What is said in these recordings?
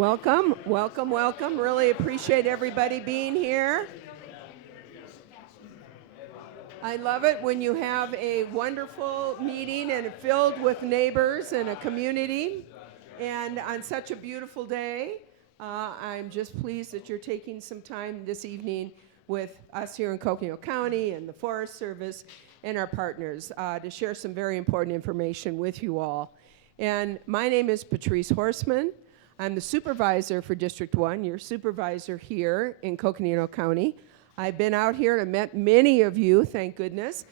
Welcome, welcome, welcome. Really appreciate everybody being here. I love it when you have a wonderful meeting and filled with neighbors and a community. And on such a beautiful day, I'm just pleased that you're taking some time this evening with us here in Coconino County and the Forest Service and our partners to share some very important information with you all. And my name is Patrice Horseman. I'm the supervisor for District 1, your supervisor here in Coconino County. I've been out here and met many of you, thank goodness.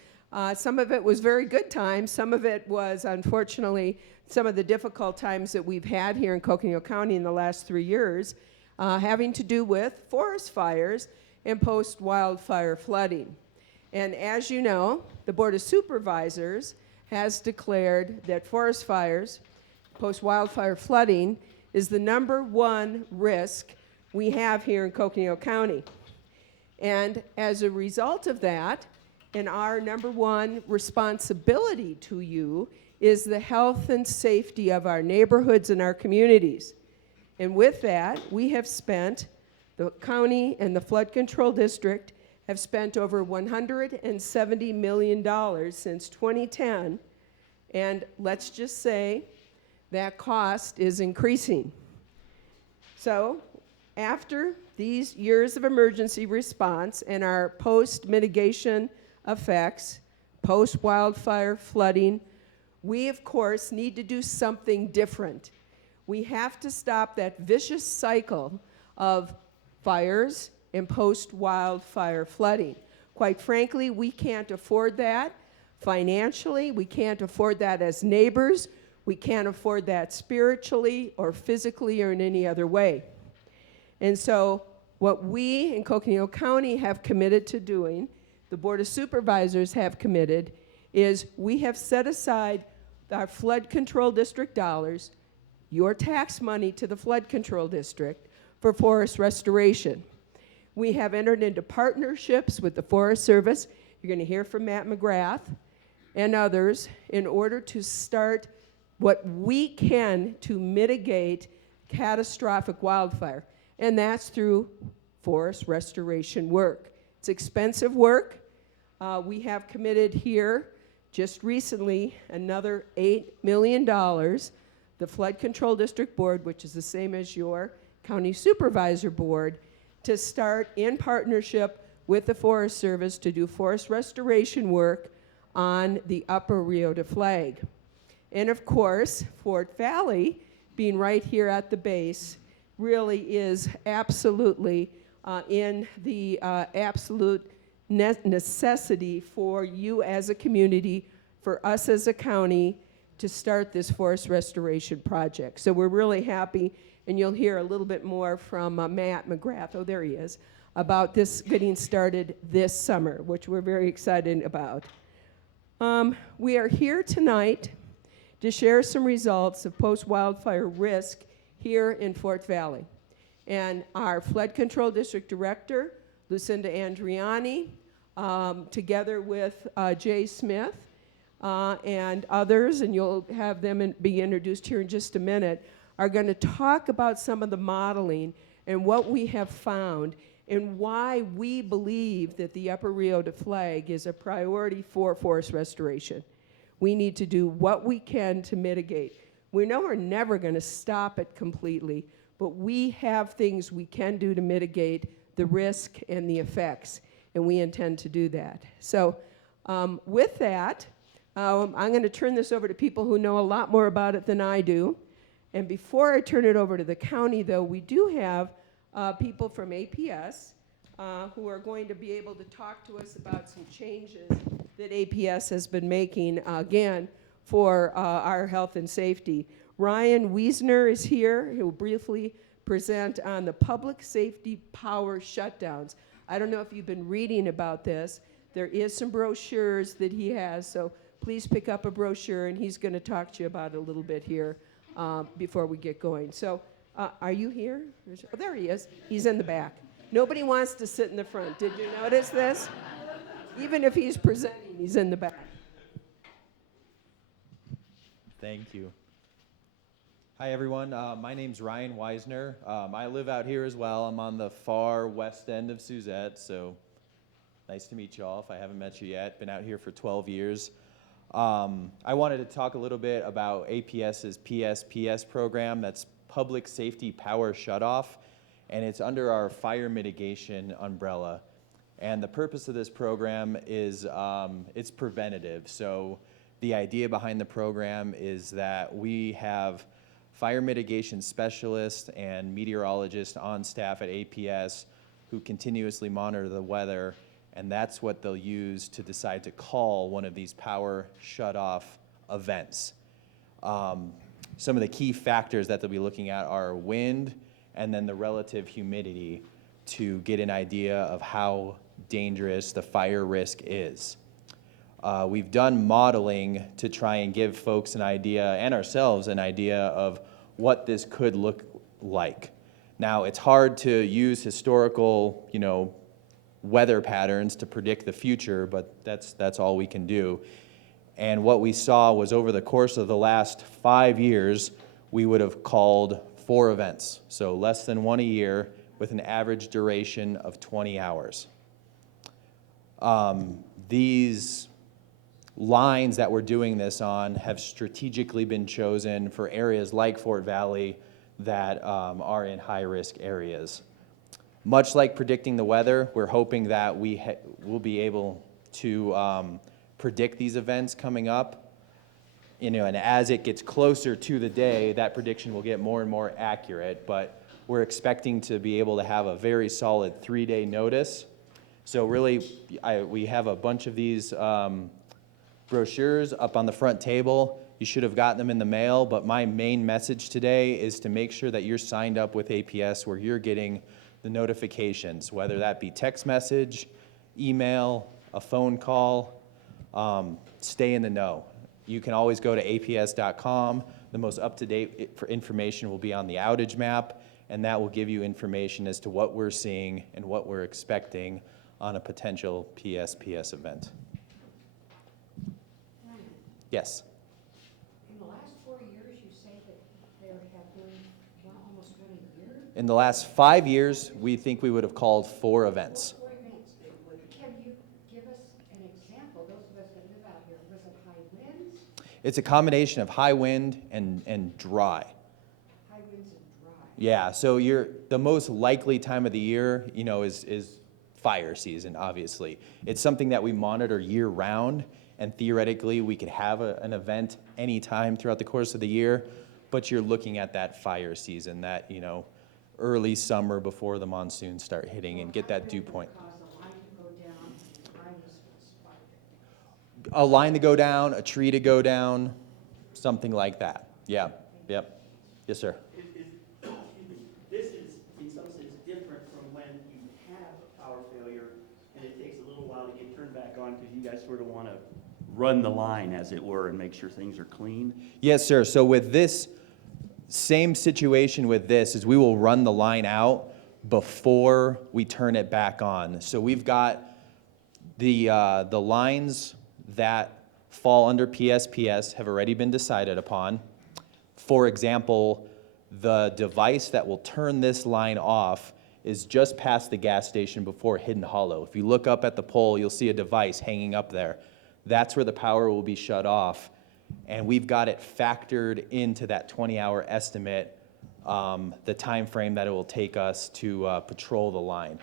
Some of it was very good times. Some of it was, unfortunately, some of the difficult times that we've had here in Coconino County in the last 3 years, having to do with forest fires and post-wildfire flooding. And as you know, the Board of Supervisors has declared that forest fires, post-wildfire flooding, is the #1 risk we have here in Coconino County. And as a result of that, and our #1 responsibility to you is the health and safety of our neighborhoods and our communities. And with that, we have spent, the county and the flood control district have spent over $170 million since 2010. And let's just say that cost is increasing. So after these years of emergency response and our post-mitigation effects, post-wildfire flooding, we, of course, need to do something different. We have to stop that vicious cycle of fires and post-wildfire flooding. Quite frankly, we can't afford that financially. We can't afford that as neighbors. We can't afford that spiritually or physically or in any other way. And so what we in Coconino County have committed to doing, the Board of Supervisors have committed, is we have set aside our flood control district dollars, your tax money to the flood control district, for forest restoration. We have entered into partnerships with the Forest Service. You're going to hear from Matt McGrath and others in order to start what we can to mitigate catastrophic wildfire, and that's through forest restoration work. It's expensive work. We have committed here just recently another $8 million, the Flood Control District Board, which is the same as your County Supervisor Board, to start in partnership with the Forest Service to do forest restoration work on the upper Rio de Flag. And of course, Fort Valley, being right here at the base, really is absolutely in the absolute necessity for you as a community, for us as a county, to start this forest restoration project. So we're really happy, and you'll hear a little bit more from Matt McGrath, oh there he is, about this getting started this summer, which we're very excited about. We are here tonight to share some results of post-wildfire risk here in Fort Valley. And our Flood Control District Director, Lucinda Andriani, together with Jay Smith and others, and you'll have them be introduced here in just a minute, are going to talk about some of the modeling and what we have found and why we believe that the Upper Rio de Flag is a priority for forest restoration. We need to do what we can to mitigate. We know we're never going to stop it completely, but we have things we can do to mitigate the risk and the effects, and we intend to do that. So with that, I'm going to turn this over to people who know a lot more about it than I do. And before I turn it over to the county, though, we do have people from APS who are going to be able to talk to us about some changes that APS has been making, again, for our health and safety. Ryan Wiesner is here. He will briefly present on the public safety power shutdowns. I don't know if you've been reading about this. There is some brochures that he has, so please pick up a brochure, and he's going to talk to you about it a little bit here before we get going. So are you here? Oh, there he is. He's in the back. Nobody wants to sit in the front. Did you notice this? Even if he's presenting, he's in the back. Thank you. Hi everyone, my name's Ryan Weisner. I live out here as well. I'm on the far west end of Suzette, so nice to meet you all if I haven't met you yet. Been out here for 12 years. I wanted to talk a little bit about APS's PSPS program. That's Public Safety Power Shutoff, and it's under our fire mitigation umbrella. And the purpose of this program is it's preventative. So the idea behind the program is that we have fire mitigation specialists and meteorologists on staff at APS who continuously monitor the weather, and that's what they'll use to decide to call one of these power shutoff events. Some of the key factors that they'll be looking at are wind and then the relative humidity to get an idea of how dangerous the fire risk is. We've done modeling to try and give folks an idea, and ourselves an idea, of what this could look like. Now, it's hard to use historical, weather patterns to predict the future, but that's all we can do. And what we saw was over the course of the last 5 years, we would have called 4 events, so less than 1 a year, with an average duration of 20 hours. These lines that we're doing this on have strategically been chosen for areas like Fort Valley that are in high-risk areas. Much like predicting the weather, we're hoping that we'll be able to predict these events coming up. And as it gets closer to the day, that prediction will get more and more accurate, but we're expecting to be able to have a very solid 3-day notice. So really, we have a bunch of these brochures up on the front table. You should have gotten them in the mail, but my main message today is to make sure that you're signed up with APS where you're getting the notifications, whether that be text message, email, a phone call. Stay in the know. You can always go to aps.com. The most up-to-date information will be on the outage map, and that will give you information as to what we're seeing and what we're expecting on a potential PSPS event. Yes. In the last 4 years, you say that there have been almost 1 a year? In the last 5 years, we think we would have called 4 events. 4 events. Can you give us an example? Those of us that live out here, was it high winds? It's a combination of high wind and dry. High winds and dry. Yeah, so the most likely time of the year, is fire season, obviously. It's something that we monitor year round, and theoretically we could have an event anytime throughout the course of the year, but you're looking at that fire season, that, early summer before the monsoons start hitting and get that dew point. Cause a line to go down and dryness will spike. A line to go down, a tree to go down, something like that. Yeah, yep. Yes, sir. This is, in some sense, different from when you have a power failure and it takes a little while to get turned back on because you guys sort of want to run the line, as it were, and make sure things are clean. Yes, sir. So with this, same situation with this is we will run the line out before we turn it back on. So we've got the lines that fall under PSPS have already been decided upon. For example, the device that will turn this line off is just past the gas station before Hidden Hollow. If you look up at the pole, you'll see a device hanging up there. That's where the power will be shut off. And we've got it factored into that 20-hour estimate, the time frame that it will take us to patrol the line.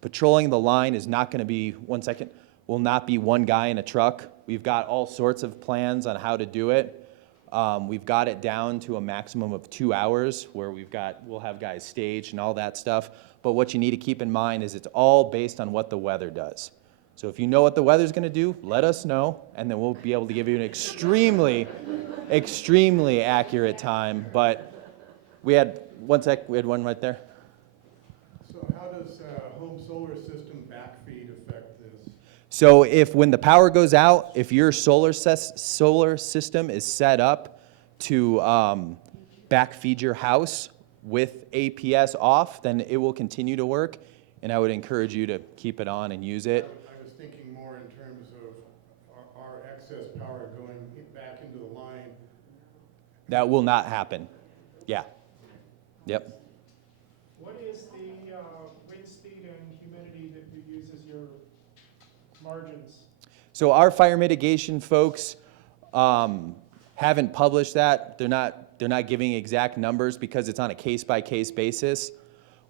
Patrolling the line is not going to be, will not be one guy in a truck. We've got all sorts of plans on how to do it. We've got it down to a maximum of 2 hours where we'll have guys staged and all that stuff. But what you need to keep in mind is it's all based on what the weather does. So if you know what the weather's going to do, let us know, and then we'll be able to give you an extremely, extremely accurate time. But we had one right there. So how does home solar system backfeed affect this? So when the power goes out, if your solar system is set up to backfeed your house with APS off, then it will continue to work, and I would encourage you to keep it on and use it. I was thinking more in terms of our excess power going back into the line. That will not happen. Yeah. Yep. What is the wind speed and humidity that you use as your margins? So our fire mitigation folks haven't published that. They're not giving exact numbers because it's on a case-by-case basis.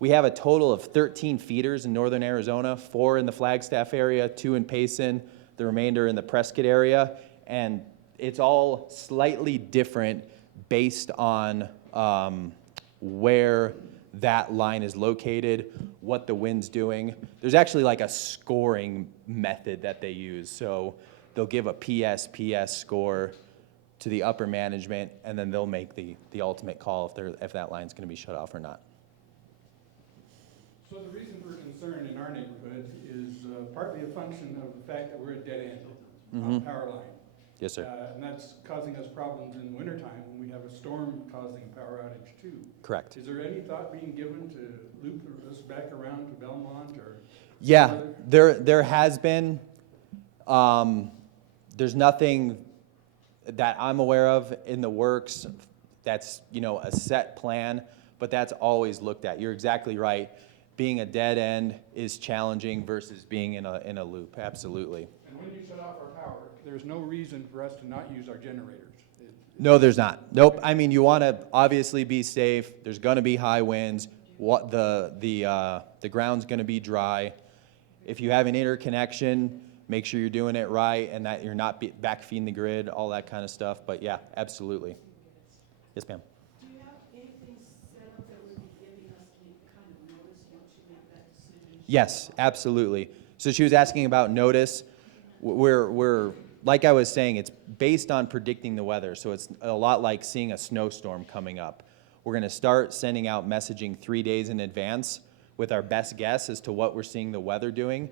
We have a total of 13 feeders in northern Arizona, 4 in the Flagstaff area, 2 in Payson, the remainder in the Prescott area, and it's all slightly different based on where that line is located, what the wind's doing. There's actually like a scoring method that they use. So they'll give a PS score to the upper management, and then they'll make the ultimate call if that line's going to be shut off or not. So the reason for concern in our neighborhood is partly a function of the fact that we're at dead end on power line. Yes, sir. And that's causing us problems in the wintertime when we have a storm causing a power outage too. Correct. Is there any thought being given to loop us back around to Belmont or? Yeah, there has been. There's nothing that I'm aware of in the works that's, a set plan, but that's always looked at. You're exactly right. Being a dead end is challenging versus being in a loop, absolutely. And when you shut off our power, there's no reason for us to not use our generators. No, there's not. Nope. I mean, you want to obviously be safe. There's going to be high winds. What the ground's going to be dry. If you have an interconnection, make sure you're doing it right and that you're not backfeeding the grid, all that kind of stuff. But yeah, absolutely. Yes, ma'am. Do you have anything set up that would be giving us any kind of notice once you make that decision? Yes, absolutely. So she was asking about notice. We're like I was saying, it's based on predicting the weather. So it's a lot like seeing a snowstorm coming up. We're going to start sending out messaging 3 days in advance with our best guess as to what we're seeing the weather doing.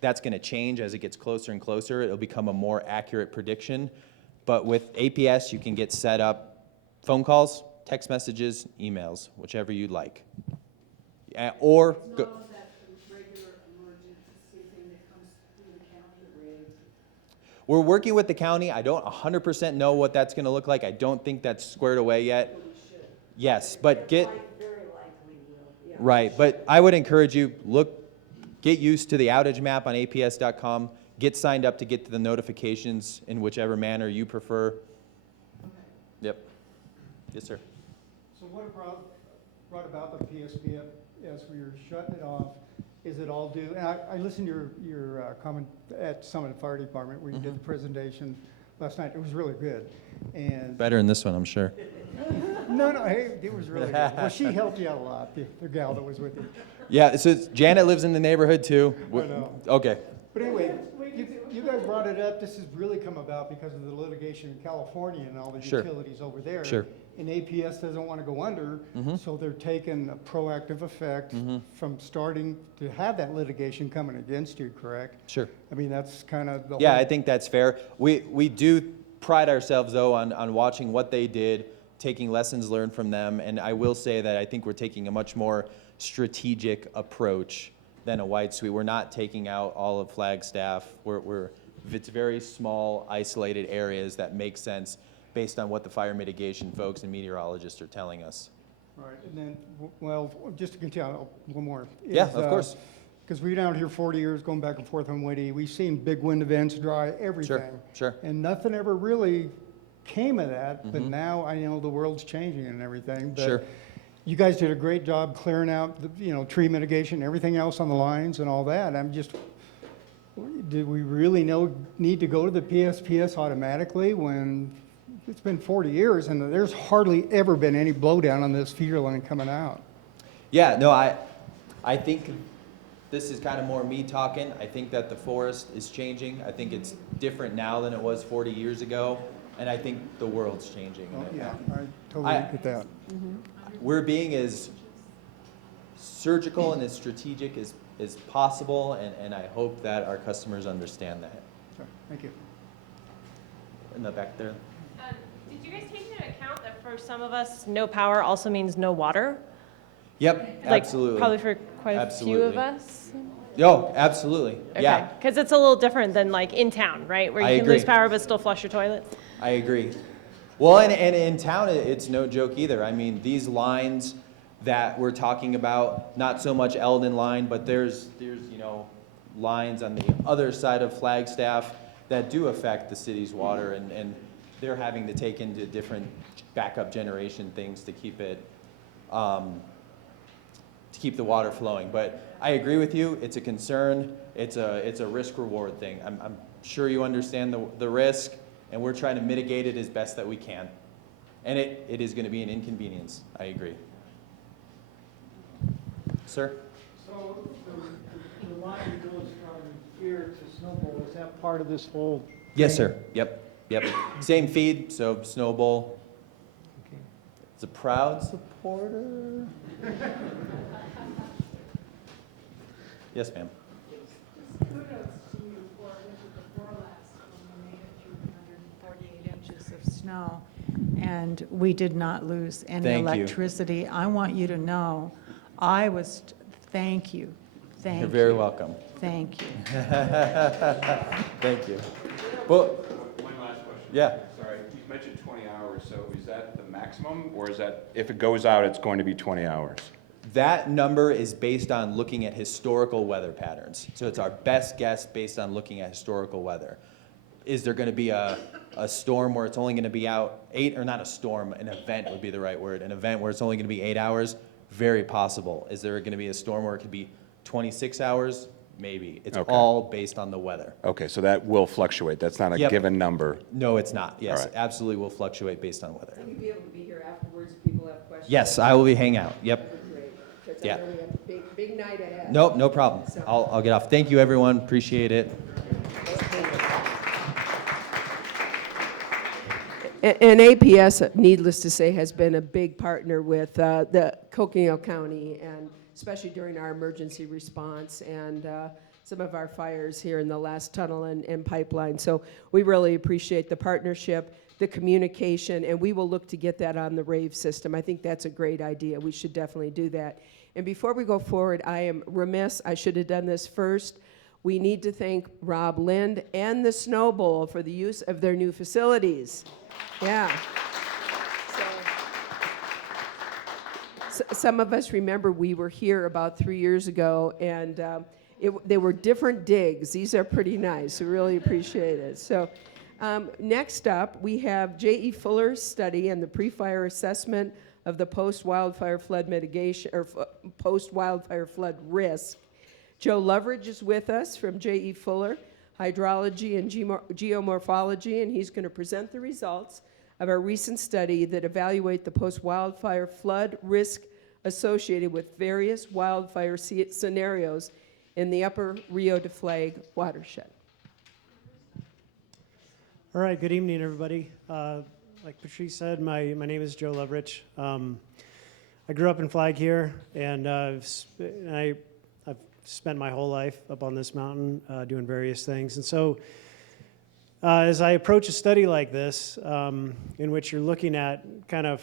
That's going to change as it gets closer and closer. It'll become a more accurate prediction. But with APS, you can get set up phone calls, text messages, emails, whichever you'd like. Or It's go, not on that regular emergency thing that comes through the county grid. we're working with the county. I don't 100% know what that's going to look like. I don't think that's squared away yet. Yes, but Very likely will, yeah. right. But I would encourage you, get used to the outage map on aps.com. Get signed up to get to the notifications in whichever manner you prefer. Yep. Yes, sir. So what brought about the PSP as we were shutting it off? Is it all due? And I listened to your comment at Summit Fire Department where you did the presentation last night. It was really good. And Better in this one, I'm sure. no, hey, it was really good. Well, she helped you out a lot, the gal that was with you. Yeah, so Janet lives in the neighborhood too. I know. Okay. But anyway, you guys brought it up. This has really come about because of the litigation in California and all the Sure. utilities over there. Sure. And APS doesn't want to go under, so they're taking a proactive effect from starting to have that litigation coming against you, correct? Sure. I mean, that's kind of the Yeah, whole- I think that's fair. We do pride ourselves, though, on watching what they did, taking lessons learned from them, and I will say that I think we're taking a much more strategic approach than a wide sweep. We're not taking out all of Flagstaff. It's very small, isolated areas that make sense based on what the fire mitigation folks and meteorologists are telling us. Right, and then, well, just to continue, one more. Yeah, of course. Because we've been out here 40 years, going back and forth on Whitty. We've seen big wind events, dry, everything. Sure. And nothing ever really came of that, but now I know the world's changing and everything. But Sure. you guys did a great job clearing out, tree mitigation, everything else on the lines and all that. Did we really need to go to the PSPS automatically when it's been 40 years and there's hardly ever been any blowdown on this feeder line coming out? Yeah, no, I think this is kind of more me talking. I think that the forest is changing. I think it's different now than it was 40 years ago, and I think the world's changing. Oh, yeah, I totally get that. We're being as surgical and as strategic as possible, and I hope that our customers understand that. Sorry, thank you. In the back there. Did you guys take into account that for some of us, no power also means no water? Yep, Like, absolutely. probably for quite a few of Absolutely. us? Oh, absolutely. Yeah, Because it's a little different than like in town, right? Where I you can lose agree. power but still flush your toilet. I agree. Well, and in town, it's no joke either. I mean, these lines that we're talking about, not so much Eldon line, but there's lines on the other side of Flagstaff that do affect the city's water, and they're having to take into different backup generation things to keep it, to keep the water flowing. But I agree with you, it's a concern, it's a risk-reward thing. I'm sure you understand the risk, and we're trying to mitigate it as best that we can. And it is gonna be an inconvenience, I agree. Sir? So the line goes from here to Snowball, is that part of this whole? Yes, thing? sir, yep. Same feed, so Snowball. Okay. Is a proud supporter. Yes, ma'am. Kudos to you for winter before last, when we made it through 148 inches of snow, and we did not lose any Thank you. electricity. I want you to know, thank you, thank you. You're very welcome. Thank you. Thank you. Well, One last question. yeah. Sorry, you mentioned 20 hours, so is that the maximum, or is that, if it goes out, it's going to be 20 hours? That number is based on looking at historical weather patterns. So it's our best guess based on looking at historical weather. Is there going to be a storm where it's only going to be out not a storm, an event would be the right word, an event where it's only going to be 8 hours? Very possible. Is there going to be a storm where it could be 26 hours? Maybe. It's Okay. all based on the weather. Okay, so that will fluctuate, that's not a Yep. given number? No, it's not. Yes, All right. absolutely will fluctuate based on weather. Will you be able to be here afterwards if people have questions? Yes, I will be hanging out. Yep. That'd be great, 'cause Yeah. I know we have a big night ahead. Nope, no problem. So- I'll get off. Thank you, everyone. Appreciate it. And APS, needless to say, has been a big partner with the Coconino County, and especially during our emergency response and some of our fires here in the last tunnel and pipeline. So we really appreciate the partnership, the communication, and we will look to get that on the RAVE system. I think that's a great idea. We should definitely do that. And before we go forward, I am remiss, I should have done this first. We need to thank Rob Lind and the Snow Bowl for the use of their new facilities. Yeah. So, some of us remember we were here about 3 years ago, and they were different digs. These are pretty nice. We really appreciate it. So next up, we have J.E. Fuller's study and the pre-fire assessment of the post-wildfire flood mitigation, or post-wildfire flood risk. Joe Loveridge is with us from J.E. Fuller, Hydrology and Geomorphology, and he's going to present the results of our recent study that evaluate the post-wildfire flood risk associated with various wildfire scenarios in the upper Rio de Flag watershed. All right, good evening, everybody. Like Patrice said, my name is Joe Loveridge. I grew up in Flag here, and I've spent my whole life up on this mountain doing various things. And so as I approach a study like this, in which you're looking at kind of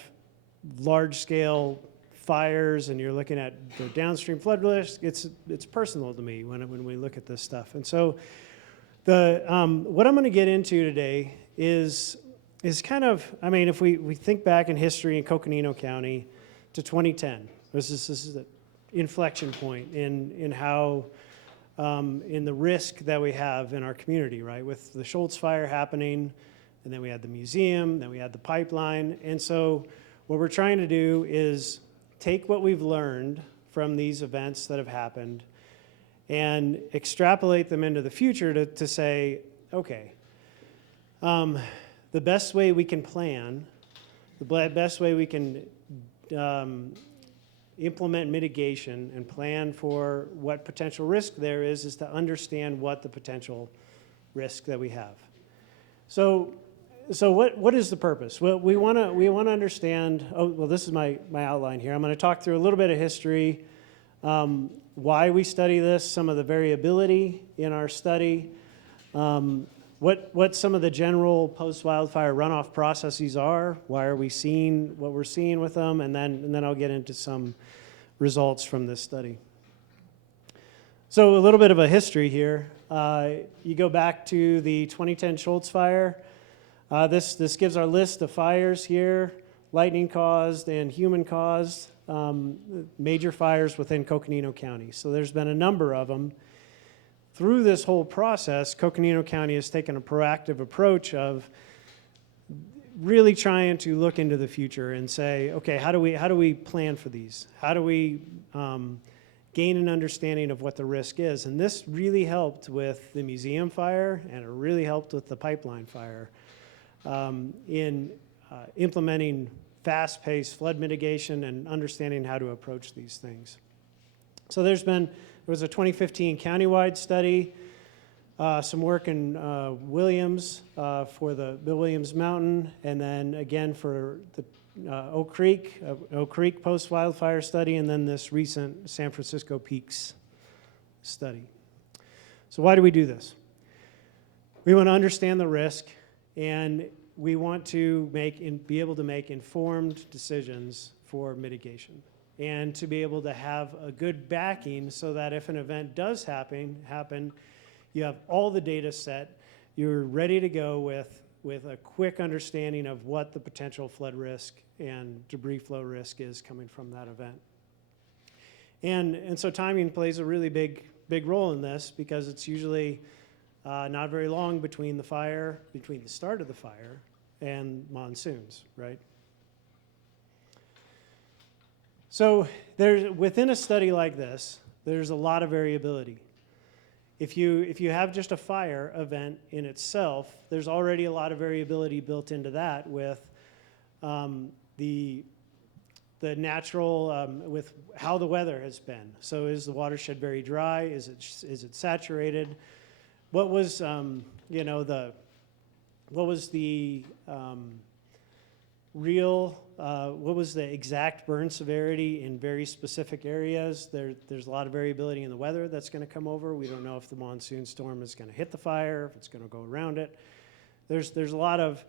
large-scale fires and you're looking at the downstream flood risk, it's personal to me when we look at this stuff. And so what I'm going to get into today is kind of, I mean, if we think back in history in Coconino County to 2010, this is the inflection point in how in the risk that we have in our community, right? With the Schultz fire happening, and then we had the museum, then we had the pipeline. And so what we're trying to do is take what we've learned from these events that have happened and extrapolate them into the future to say, okay, the best way we can plan, the best way we can implement mitigation and plan for what potential risk there is to understand what the potential risk that we have. So what is the purpose? Well, we want to understand. Oh, well, this is my outline here. I'm going to talk through a little bit of history, why we study this, some of the variability in our study, what some of the general post-wildfire runoff processes are, why are we seeing what we're seeing with them, and then I'll get into some results from this study. So a little bit of a history here. You go back to the 2010 Schultz fire. This gives our list of fires here, lightning caused and human caused, major fires within Coconino County. So there's been a number of them. Through this whole process, Coconino County has taken a proactive approach of really trying to look into the future and say, okay, how do we plan for these? How do we gain an understanding of what the risk is? And this really helped with the museum fire, and it really helped with the pipeline fire in implementing fast-paced flood mitigation and understanding how to approach these things. So there was a 2015 countywide study, some work in Williams for the Bill Williams Mountain, and then again for the Oak Creek post-wildfire study, and then this recent San Francisco Peaks study. So why do we do this? We want to understand the risk, and we want to be able to make informed decisions for mitigation, and to be able to have a good backing so that if an event does happen, you have all the data set, you're ready to go with a quick understanding of what the potential flood risk and debris flow risk is coming from that event. And so timing plays a really big role in this, because it's usually not very long between the start of the fire and monsoons, right? So within a study like this, there's a lot of variability. If you have just a fire event in itself, there's already a lot of variability built into that with the natural, with how the weather has been. So is the watershed very dry? Is it saturated? What was what was the exact burn severity in very specific areas? There's a lot of variability in the weather that's going to come over. We don't know if the monsoon storm is going to hit the fire, if it's going to go around it. There's a lot of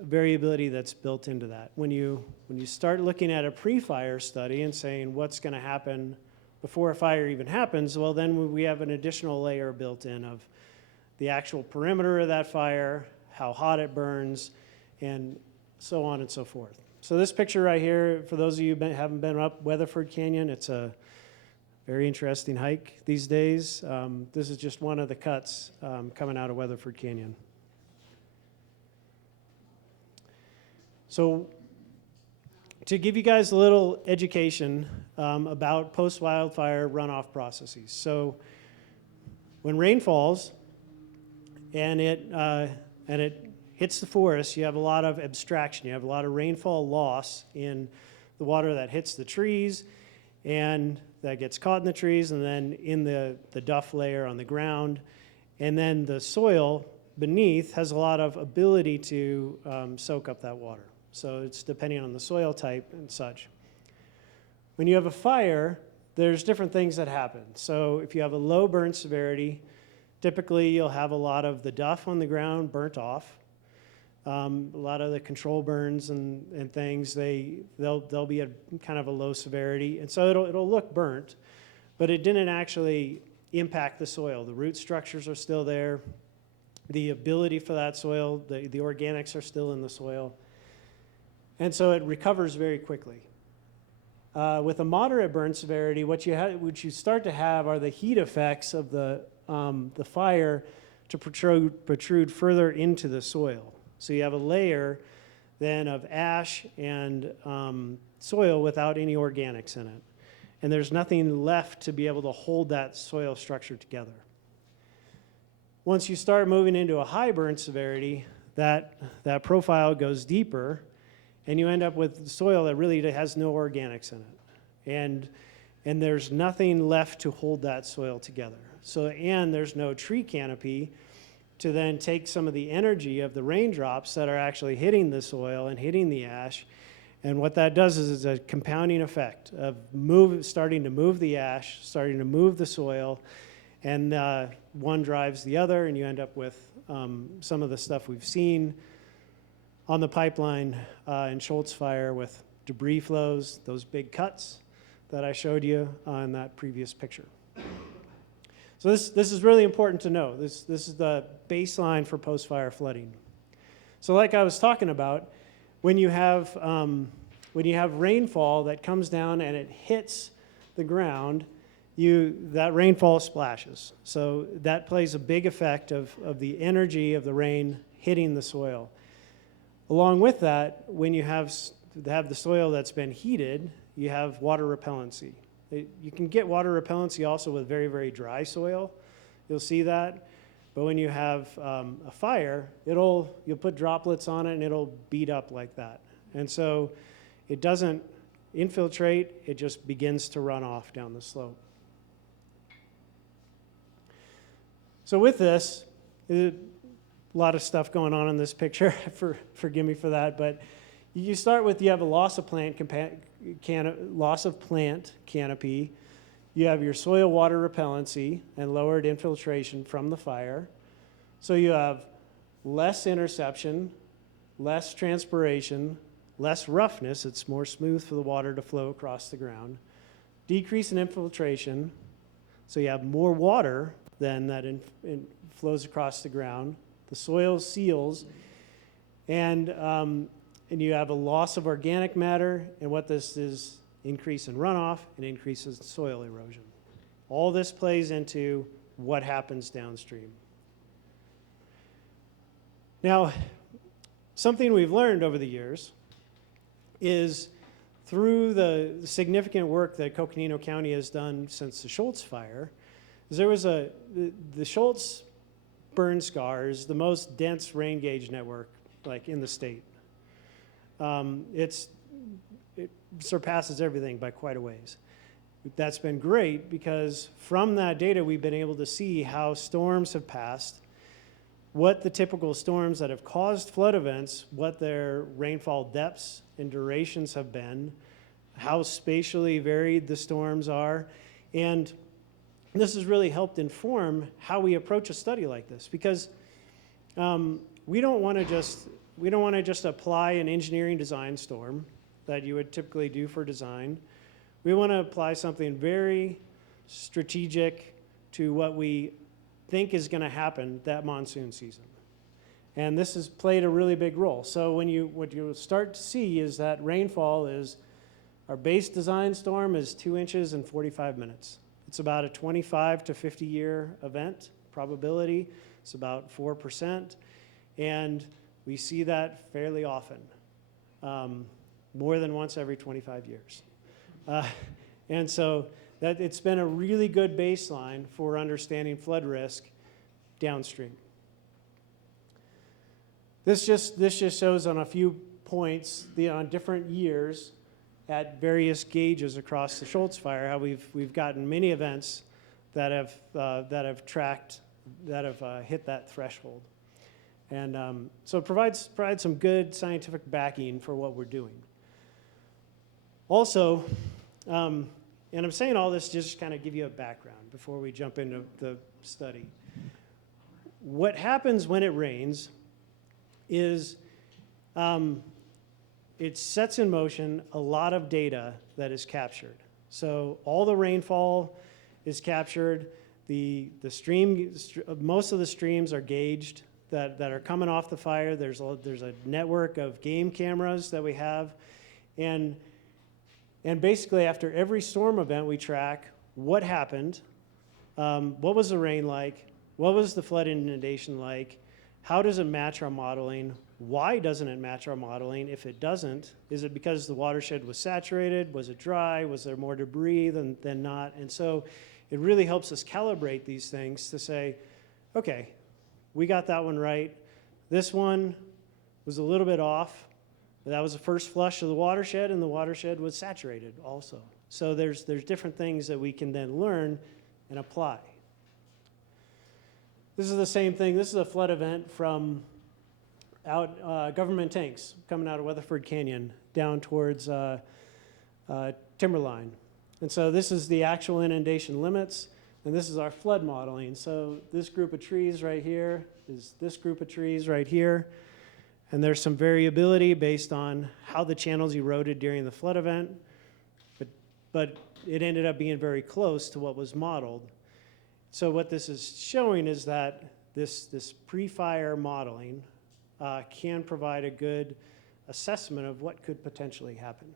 variability that's built into that. When you start looking at a pre-fire study and saying what's going to happen before a fire even happens, well, then we have an additional layer built in of the actual perimeter of that fire, how hot it burns, and so on and so forth. So this picture right here, for those of you who haven't been up Weatherford Canyon, it's a very interesting hike these days. This is just one of the cuts coming out of Weatherford Canyon. So to give you guys a little education about post-wildfire runoff processes. So when rain falls and it hits the forest, you have a lot of abstraction. You have a lot of rainfall loss in the water that hits the trees, and that gets caught in the trees, and then in the duff layer on the ground. And then the soil beneath has a lot of ability to soak up that water. So it's depending on the soil type and such. When you have a fire, there's different things that happen. So if you have a low burn severity, typically you'll have a lot of the duff on the ground burnt off. A lot of the control burns and things, they'll be at kind of a low severity, and so it'll look burnt, but it didn't actually impact the soil. The root structures are still there. The ability for that soil, the organics are still in the soil, and so it recovers very quickly. With a moderate burn severity, what you start to have are the heat effects of the fire to protrude further into the soil. So you have a layer then of ash and soil without any organics in it. And there's nothing left to be able to hold that soil structure together. Once you start moving into a high burn severity, that profile goes deeper, and you end up with soil that really has no organics in it. And there's nothing left to hold that soil together. So, and there's no tree canopy to then take some of the energy of the raindrops that are actually hitting the soil and hitting the ash. And what that does is a compounding effect of starting to move the ash, starting to move the soil, and one drives the other, and you end up with some of the stuff we've seen on the pipeline in Schultz Fire with debris flows, those big cuts that I showed you on that previous picture. So this is really important to know. This is the baseline for post-fire flooding. So like I was talking about, when you have rainfall that comes down and it hits the ground, that rainfall splashes. So that plays a big effect of the energy of the rain hitting the soil. Along with that, when you have the soil that's been heated, you have water repellency. You can get water repellency also with very, very dry soil. You'll see that. But when you have a fire, you'll put droplets on it and it'll beat up like that. And so it doesn't infiltrate, it just begins to run off down the slope. So with this, a lot of stuff going on in this picture, forgive me for that, but you start with, you have a loss of plant canopy, you have your soil water repellency and lowered infiltration from the fire. So you have less interception, less transpiration, less roughness, it's more smooth for the water to flow across the ground, decrease in infiltration, so you have more water than that flows across the ground. The soil seals, and you have a loss of organic matter, and what this is, increase in runoff and increases in soil erosion. All this plays into what happens downstream. Now, something we've learned over the years is through the significant work that Coconino County has done since the Schultz fire, there was the Schultz burn scar is the most dense rain gauge network like in the state. It surpasses everything by quite a ways. That's been great because from that data we've been able to see how storms have passed, what the typical storms that have caused flood events, what their rainfall depths and durations have been, how spatially varied the storms are, and this has really helped inform how we approach a study like this, because we don't want to just apply an engineering design storm that you would typically do for design. We want to apply something very strategic to what we think is going to happen that monsoon season. And this has played a really big role. So what you start to see is that rainfall is, our base design storm is 2 inches in 45 minutes. It's about a 25 to 50 year event probability. It's about 4%. And we see that fairly often, more than once every 25 years. And so it's been a really good baseline for understanding flood risk downstream. This just shows on a few points on different years at various gauges across the Schultz fire how we've gotten many events that have hit that threshold, and so it provides some good scientific backing for what we're doing. Also, and I'm saying all this just to kind of give you a background before we jump into the study. What happens when it rains is it sets in motion a lot of data that is captured. So all the rainfall is captured. Most of the streams are gauged that are coming off the fire. There's a network of game cameras that we have, and basically after every storm event we track what happened, what was the rain like, what was the flood inundation like, how does it match our modeling, why doesn't it match our modeling? If it doesn't, is it because the watershed was saturated, was it dry, was there more debris than not? And so it really helps us calibrate these things to say, okay, we got that one right. This one was a little bit off, but that was the first flush of the watershed, and the watershed was saturated also. So there's different things that we can then learn and apply. This is the same thing. This is a flood event from government tanks coming out of Weatherford Canyon down towards Timberline. And so this is the actual inundation limits, and this is our flood modeling. So this group of trees right here is this group of trees right here, and there's some variability based on how the channels eroded during the flood event, but it ended up being very close to what was modeled. So what this is showing is that this pre-fire modeling can provide a good assessment of what could potentially happen.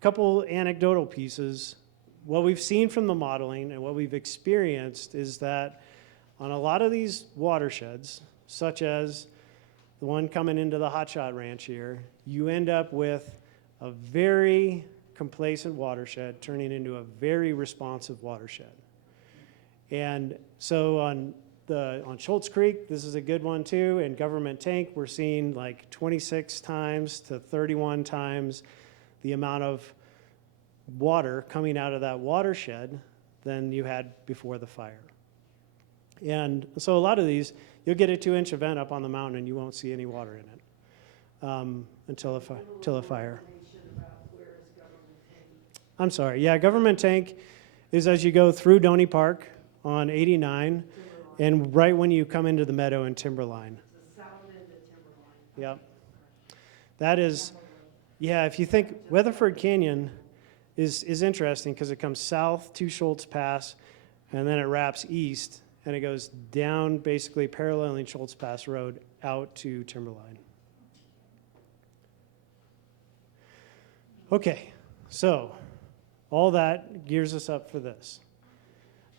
Couple anecdotal pieces. What we've seen from the modeling and what we've experienced is that on a lot of these watersheds, such as the one coming into the Hotshot Ranch here, you end up with a very complacent watershed turning into a very responsive watershed. And so on Schultz Creek, this is a good one too, and Government Tank, we're seeing like 26 times to 31 times the amount of water coming out of that watershed than you had before the fire. And so a lot of these, you'll get a 2-inch event up on the mountain and you won't see any water in it until a fire. I'm sorry, yeah, Government Tank is as you go through Doney Park on 89 and right when you come into the meadow in Timberline. Yep. That is, yeah, if you think Weatherford Canyon is interesting because it comes south to Schultz Pass and then it wraps east and it goes down basically paralleling Schultz Pass Road out to Timberline. Okay, so all that gears us up for this.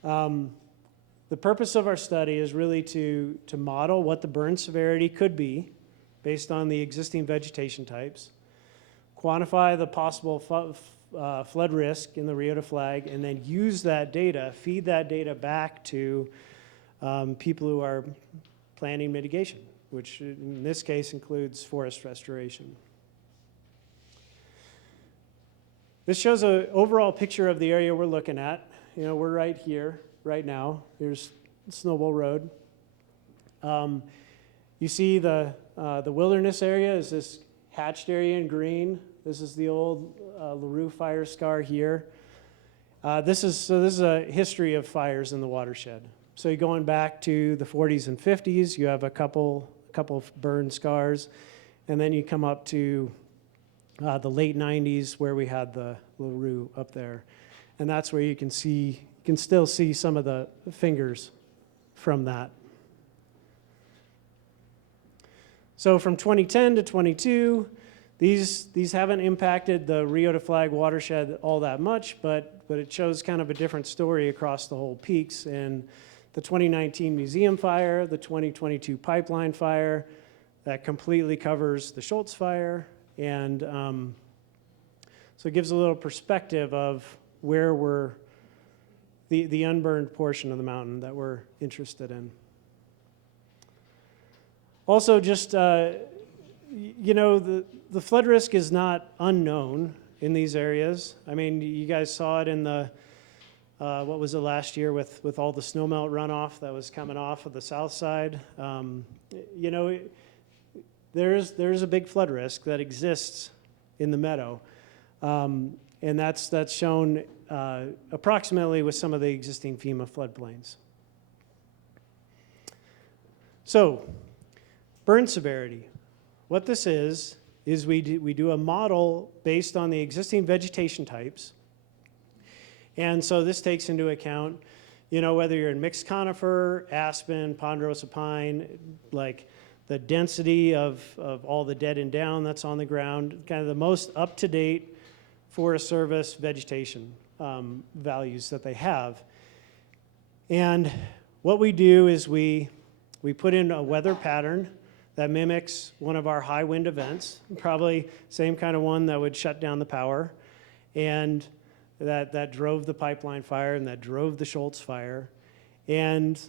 The purpose of our study is really to model what the burn severity could be based on the existing vegetation types, quantify the possible flood risk in the Rio de Flag, and then use that data, feed that data back to people who are planning mitigation, which in this case includes forest restoration. This shows an overall picture of the area we're looking at. You know, we're right here, right now. Here's Snowball Road. You see the wilderness area is this hatched area in green. This is the old LaRue fire scar here. This is a history of fires in the watershed. So you're going back to the 40s and 50s, you have a couple of burn scars, and then you come up to the late 90s where we had the LaRue up there. And that's where you can still see some of the fingers from that. So from 2010 to 22, these haven't impacted the Rio de Flag watershed all that much, but it shows kind of a different story across the whole peaks. And the 2019 museum fire, the 2022 pipeline fire, that completely covers the Schultz fire. And so it gives a little perspective of where we're, the unburned portion of the mountain that we're interested in. Also, just, you know, the flood risk is not unknown in these areas. I mean, you guys saw it in the, what was it last year with all the snowmelt runoff that was coming off of the south side. You know, there's a big flood risk that exists in the meadow. And that's shown approximately with some of the existing FEMA floodplains. So, burn severity. What this is we do a model based on the existing vegetation types. And so this takes into account, you know, whether you're in mixed conifer, aspen, ponderosa pine, like the density of all the dead and down that's on the ground, kind of the most up-to-date Forest Service vegetation values that they have. And what we do is we put in a weather pattern that mimics one of our high wind events, probably same kind of one that would shut down the power, and that drove the pipeline fire and that drove the Schultz fire. And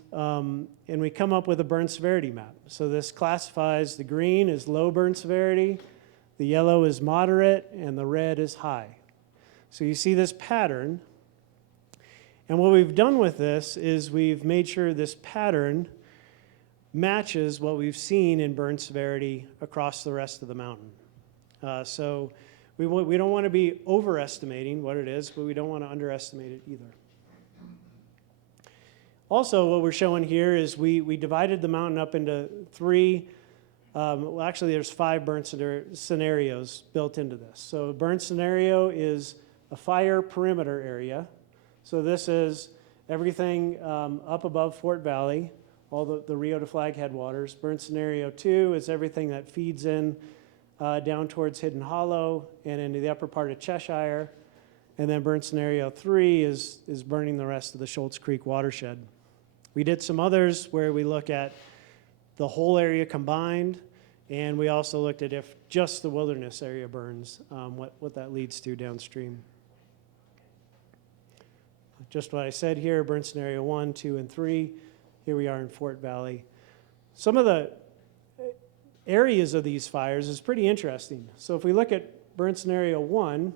we come up with a burn severity map. So this classifies the green as low burn severity, the yellow is moderate, and the red is high. So you see this pattern. And what we've done with this is we've made sure this pattern matches what we've seen in burn severity across the rest of the mountain. So we don't want to be overestimating what it is, but we don't want to underestimate it either. Also, what we're showing here is we divided the mountain up into three, well, actually there's 5 burn scenarios built into this. So a burn scenario is a fire perimeter area. So this is everything up above Fort Valley, all the Rio de Flag headwaters. Burn scenario 2 is everything that feeds in down towards Hidden Hollow and into the upper part of Cheshire. And then burn scenario 3 is burning the rest of the Schultz Creek watershed. We did some others where we look at the whole area combined, and we also looked at if just the wilderness area burns, what that leads to downstream. Just what I said here, burn scenario 1, 2, and 3. Here we are in Fort Valley. Some of the areas of these fires is pretty interesting. So if we look at burn scenario 1,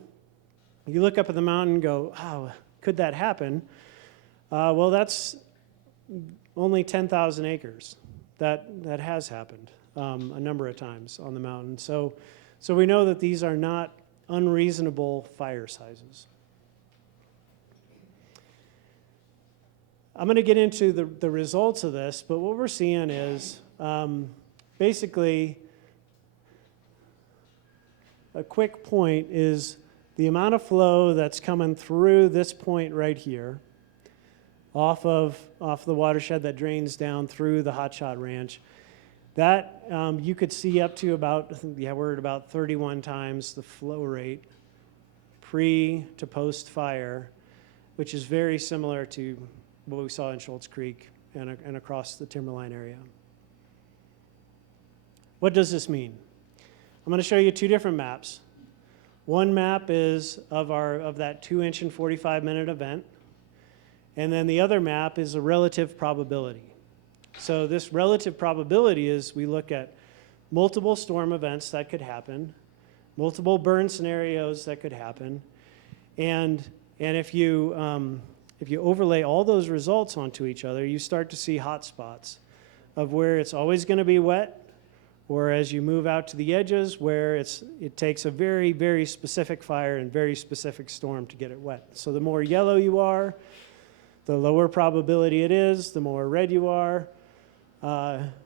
you look up at the mountain and go, oh, could that happen? Well, that's only 10,000 acres. That has happened a number of times on the mountain. So we know that these are not unreasonable fire sizes. I'm going to get into the results of this, but what we're seeing is basically a quick point is the amount of flow that's coming through this point right here off the watershed that drains down through the Hotshot Ranch. That you could see up to about, we're at about 31 times the flow rate pre to post fire, which is very similar to what we saw in Schultz Creek and across the timberline area. What does this mean? I'm going to show you two different maps. One map is of that 2-inch and 45-minute event, and then the other map is a relative probability. So this relative probability is we look at multiple storm events that could happen, multiple burn scenarios that could happen, and if you overlay all those results onto each other, you start to see hot spots of where it's always going to be wet, or as you move out to the edges where it takes a very, very specific fire and very specific storm to get it wet. So the more yellow you are, the lower probability it is. The more red you are,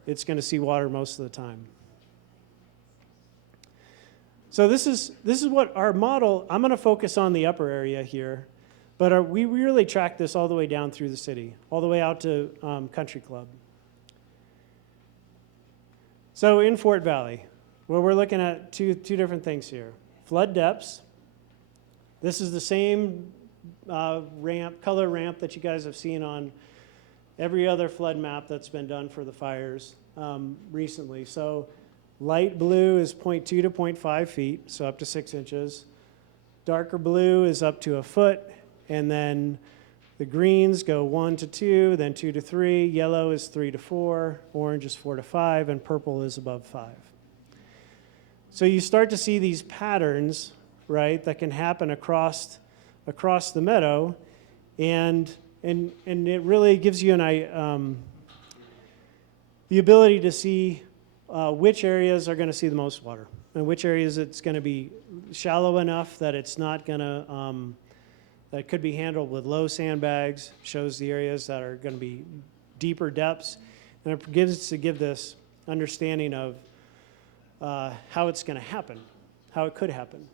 it's going to see water most of the time. So this is what our model, I'm going to focus on the upper area here, but we really track this all the way down through the city, all the way out to Country Club. So in Fort Valley, where we're looking at two different things here. Flood depths. This is the same color ramp that you guys have seen on every other flood map that's been done for the fires recently. So light blue is 0.2 to 0.5 feet, so up to 6 inches. Darker blue is up to a foot, and then the greens go 1 to 2, then 2 to 3. Yellow is 3 to 4. Orange is 4 to 5, and purple is above 5. So you start to see these patterns, right, that can happen across the meadow, and it really gives you the ability to see which areas are going to see the most water, and which areas it's going to be shallow enough that it's not going to that could be handled with low sandbags, shows the areas that are going to be deeper depths, and it gives this understanding of how it's going to happen, how it could happen.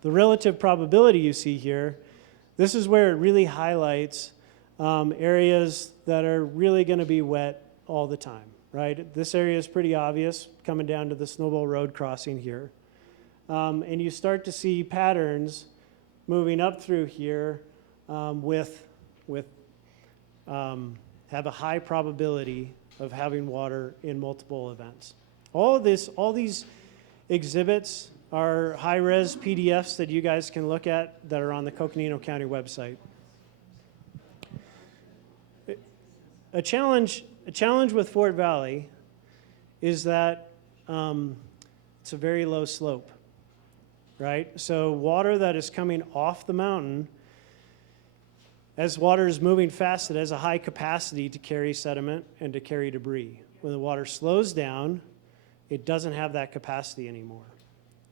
The relative probability you see here, this is where it really highlights areas that are really going to be wet all the time, right? This area is pretty obvious, coming down to the Snowball Road crossing here. And you start to see patterns moving up through here have a high probability of having water in multiple events. All these exhibits are high-res PDFs that you guys can look at that are on the Coconino County website. A challenge with Fort Valley is that it's a very low slope. Right? So water that is coming off the mountain, as water is moving fast, it has a high capacity to carry sediment and to carry debris. When the water slows down, it doesn't have that capacity anymore.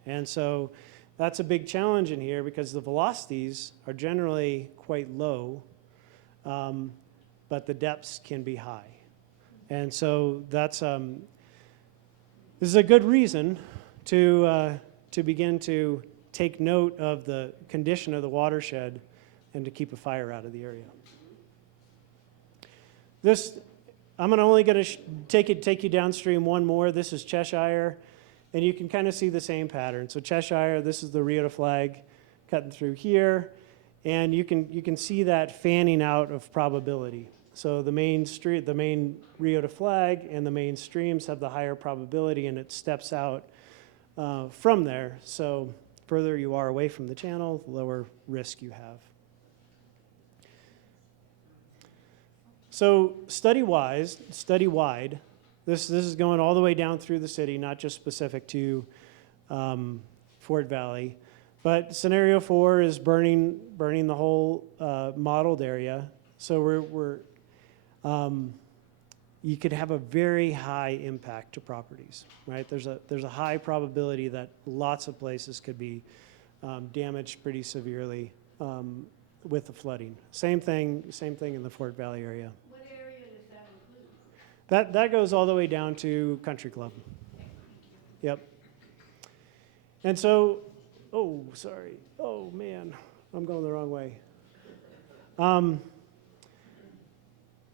And so that's a big challenge in here because the velocities are generally quite low, but the depths can be high. And so that's this is a good reason to begin to take note of the condition of the watershed and to keep a fire out of the area. I'm only going to take you downstream one more. This is Cheshire, and you can kind of see the same pattern. So Cheshire, this is the Rio de Flag cutting through here, and you can see that fanning out of probability. So the main Rio de Flag and the main streams have the higher probability, and it steps out from there. So further you are away from the channel, the lower risk you have. So study-wide, this is going all the way down through the city, not just specific to Fort Valley. But scenario 4 is burning the whole modeled area. So you could have a very high impact to properties, right? There's a high probability that lots of places could be damaged pretty severely with the flooding. Same thing in the Fort Valley area. What area does that include? That goes all the way down to Country Club. Yep. And so, oh, sorry. Oh, man, I'm going the wrong way.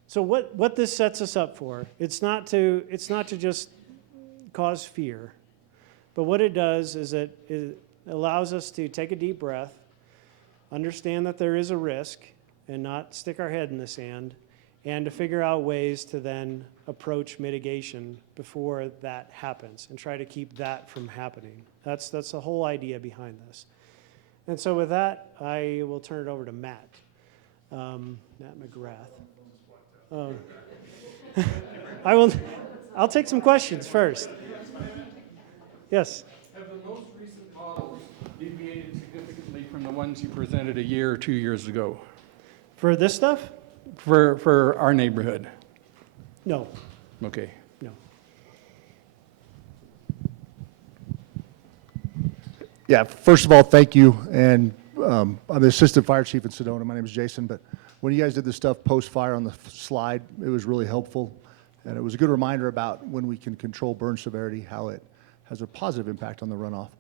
So what this sets us up for, it's not to just cause fear, but what it does is it allows us to take a deep breath, understand that there is a risk, and not stick our head in the sand, and to figure out ways to then approach mitigation before that happens and try to keep that from happening. That's the whole idea behind this. And so with that, I will turn it over to Matt McGrath. I'll take some questions first. Yes. Have the most recent models deviated significantly from the ones you presented a year or 2 years ago For this stuff? for our neighborhood? No, Okay. no. Yeah, first of all, thank you. And I'm the assistant fire chief in Sedona. My name is Jason. But when you guys did the stuff post-fire on the slide, it was really helpful. And it was a good reminder about when we can control burn severity, how it has a positive impact on the runoff.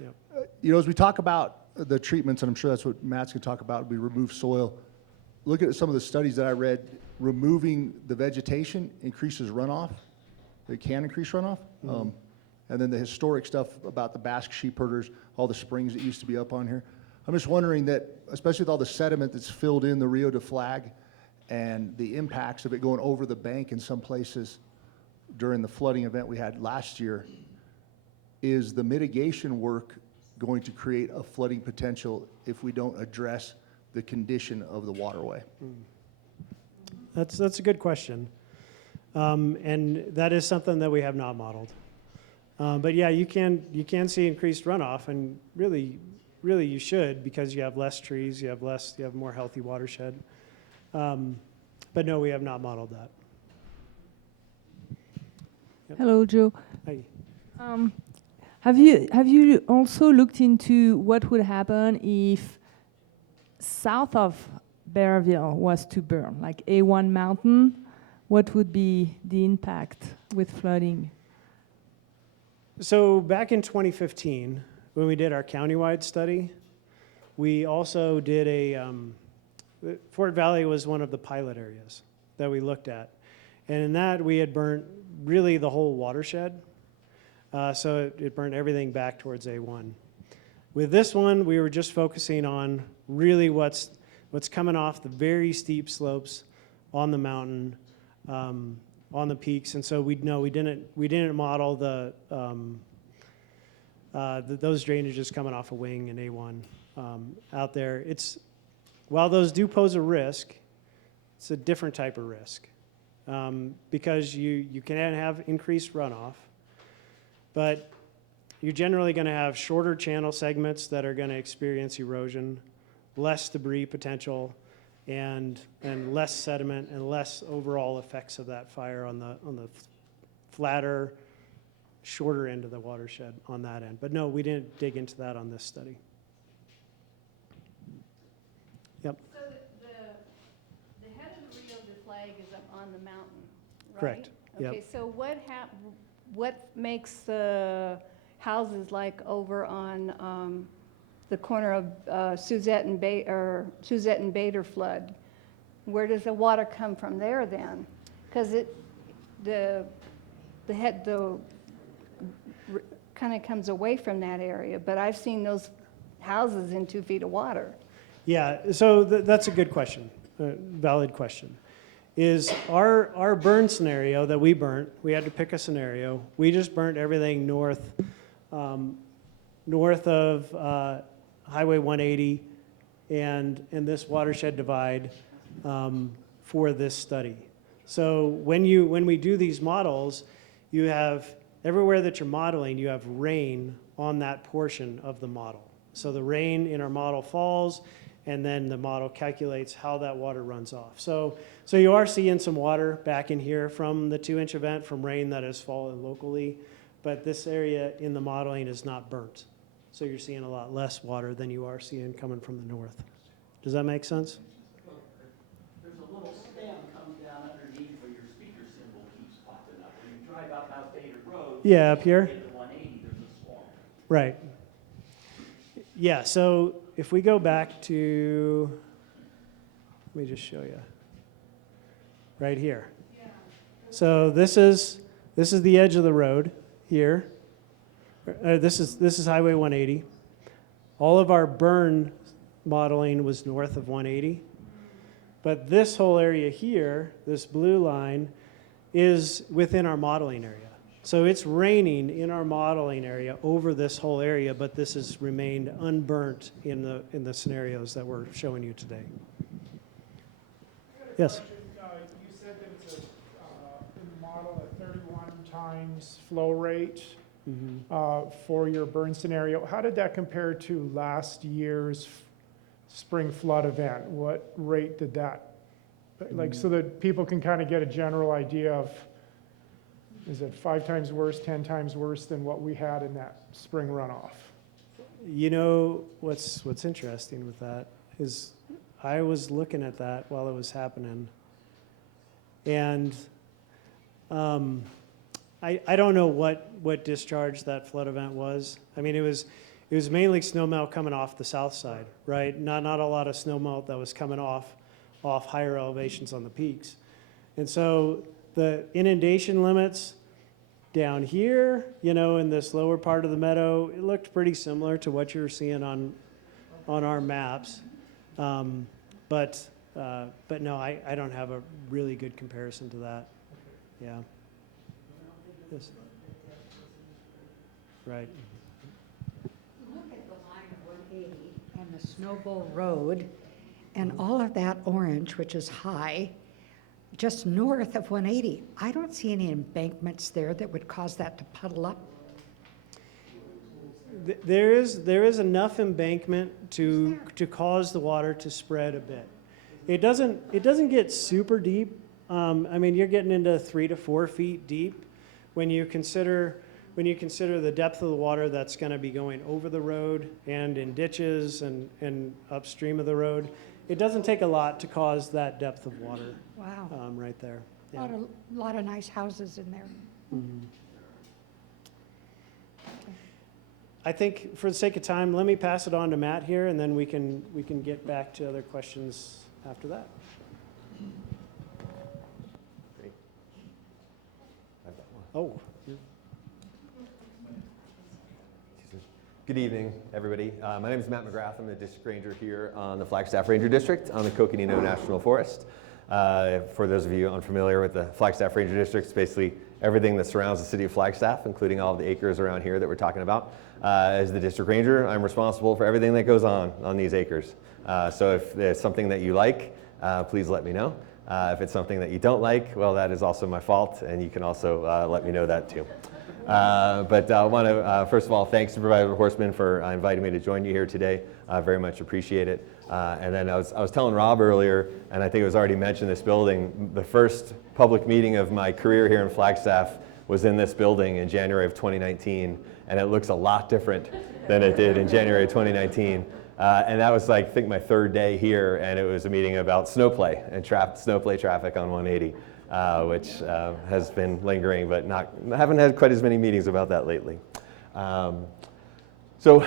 Yep. You know, as we talk about the treatments, and I'm sure that's what Matt's going to talk about, we remove soil. Look at some of the studies that I read. Removing the vegetation increases runoff. It can increase runoff. Mm-hmm. And then the historic stuff about the Basque sheep herders, all the springs that used to be up on here. I'm just wondering that, especially with all the sediment that's filled in the Rio de Flag and the impacts of it going over the bank in some places during the flooding event we had last year, is the mitigation work going to create a flooding potential if we don't address the condition of the waterway? That's a good question. And that is something that we have not modeled. But yeah, you can see increased runoff, and really you should, because you have less trees, you have more healthy watershed. But no, we have not modeled that. Yep. Hello, Joe. Hi. Have you also looked into what would happen if south of Bearville was to burn, like A1 Mountain? What would be the impact with flooding? So back in 2015, when we did our countywide study, we also did Fort Valley was one of the pilot areas that we looked at. And in that, we had burnt really the whole watershed. So it burned everything back towards A1. With this one, we were just focusing on really what's coming off the very steep slopes on the mountain, on the peaks. And so we didn't model those drainages coming off a wing and A1 out there. While those do pose a risk, it's a different type of risk because you can have increased runoff, but you're generally going to have shorter channel segments that are going to experience erosion, less debris potential, and less sediment and less overall effects of that fire on the flatter, shorter end of the watershed on that end. But no, we didn't dig into that on this study. Yep. So the head of the Rio de Flag is up on the mountain, right? Correct. Yep. Okay, so what makes the houses like over on the corner of Suzette and Bader flood? Where does the water come from there then? Because the kind of comes away from that area, but I've seen those houses in 2 feet of water. Yeah, so that's a good question, valid question. Is our burn scenario that we burnt, we had to pick a scenario, we just burnt everything north of Highway 180 and this watershed divide for this study. So when we do these models, you have, everywhere that you're modeling, you have rain on that portion of the model. So the rain in our model falls, and then the model calculates how that water runs off. So you are seeing some water back in here from the 2-inch event from rain that has fallen locally, but this area in the modeling is not burnt. So you're seeing a lot less water than you are seeing coming from the north. Does that make sense? There's a little stem comes down underneath where your speaker symbol keeps popping up. When you drive up Outdated Road. Yeah, up here? Into 180, there's a swamp. Right. Yeah, so if we go back to, let me just show you. Right here. So this is the edge of the road here. This is Highway 180. All of our burn modeling was north of 180. But this whole area here, this blue line, is within our modeling area. So it's raining in our modeling area over this whole area, but this has remained unburnt in the scenarios that we're showing you today. Yes? You said that it's in the model a 31 times flow rate for your burn scenario. How did that compare to last year's spring flood event? What rate did that, like, so that people can kind of get a general idea of, is it 5 times worse, 10 times worse than what we had in that spring runoff? You know, what's interesting with that is I was looking at that while it was happening. And I don't know what discharge that flood event was. I mean, it was mainly snowmelt coming off the south side, right? Not a lot of snowmelt that was coming off higher elevations on the peaks. And so the inundation limits down here, you know, in this lower part of the meadow, it looked pretty similar to what you're seeing on our maps. But no, I don't have a really good comparison to that. Yeah. Yes. Right. Look at the line of 180 and the Snowball Road and all of that orange, which is high, just north of 180. I don't see any embankments there that would cause that to puddle up. There is enough embankment to cause the water to spread a bit. It doesn't get super deep. I mean, you're getting into 3 to 4 feet deep when you consider the depth of the water that's going to be going over the road and in ditches and upstream of the road. It doesn't take a lot to cause that depth of water. Wow. Right there. A Yeah. lot of nice houses in there. Mm-hmm. I think for the sake of time, let me pass it on to Matt here, and then we can get back to other questions after that. Great. Oh. Good evening, everybody. My name is Matt McGrath. I'm the district ranger here on the Flagstaff Ranger District on the Coconino National Forest. For those of you unfamiliar with the Flagstaff Ranger District, it's basically everything that surrounds the city of Flagstaff, including all of the acres around here that we're talking about. As the district ranger, I'm responsible for everything that goes on these acres. So if there's something that you like, please let me know. If it's something that you don't like, well, that is also my fault, and you can also let me know that too. But I want to, first of all, thanks to Provider Horseman for inviting me to join you here today. I very much appreciate it. And then I was telling Rob earlier, and I think it was already mentioned, this building, the first public meeting of my career here in Flagstaff was in this building in January of 2019, and it looks a lot different than it did in January of 2019. And that was, like, I think, my third day here, and it was a meeting about snowplay and snowplay traffic on 180. Which has been lingering, but haven't had quite as many meetings about that lately. So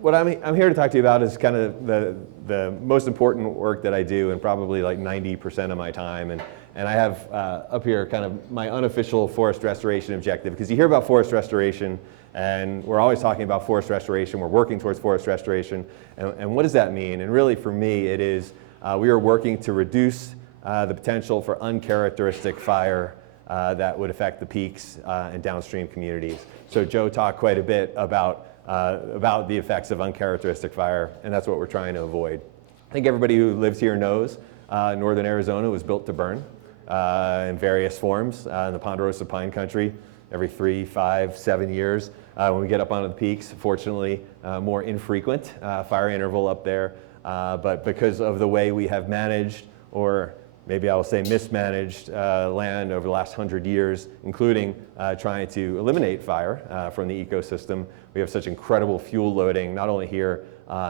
what I'm here to talk to you about is kind of the most important work that I do, and probably like 90% of my time, And I have up here kind of my unofficial forest restoration objective, because you hear about forest restoration, and we're always talking about forest restoration, we're working towards forest restoration, and what does that mean? And really for me, it is we are working to reduce the potential for uncharacteristic fire that would affect the peaks and downstream communities. So Joe talked quite a bit about the effects of uncharacteristic fire, and that's what we're trying to avoid. I think everybody who lives here knows northern Arizona was built to burn in various forms in the Ponderosa Pine Country every 3, 5, 7 years. When we get up onto the peaks, fortunately, more infrequent fire interval up there. But because of the way we have managed, or maybe I will say mismanaged land over the last 100 years, including trying to eliminate fire from the ecosystem, we have such incredible fuel loading, not only here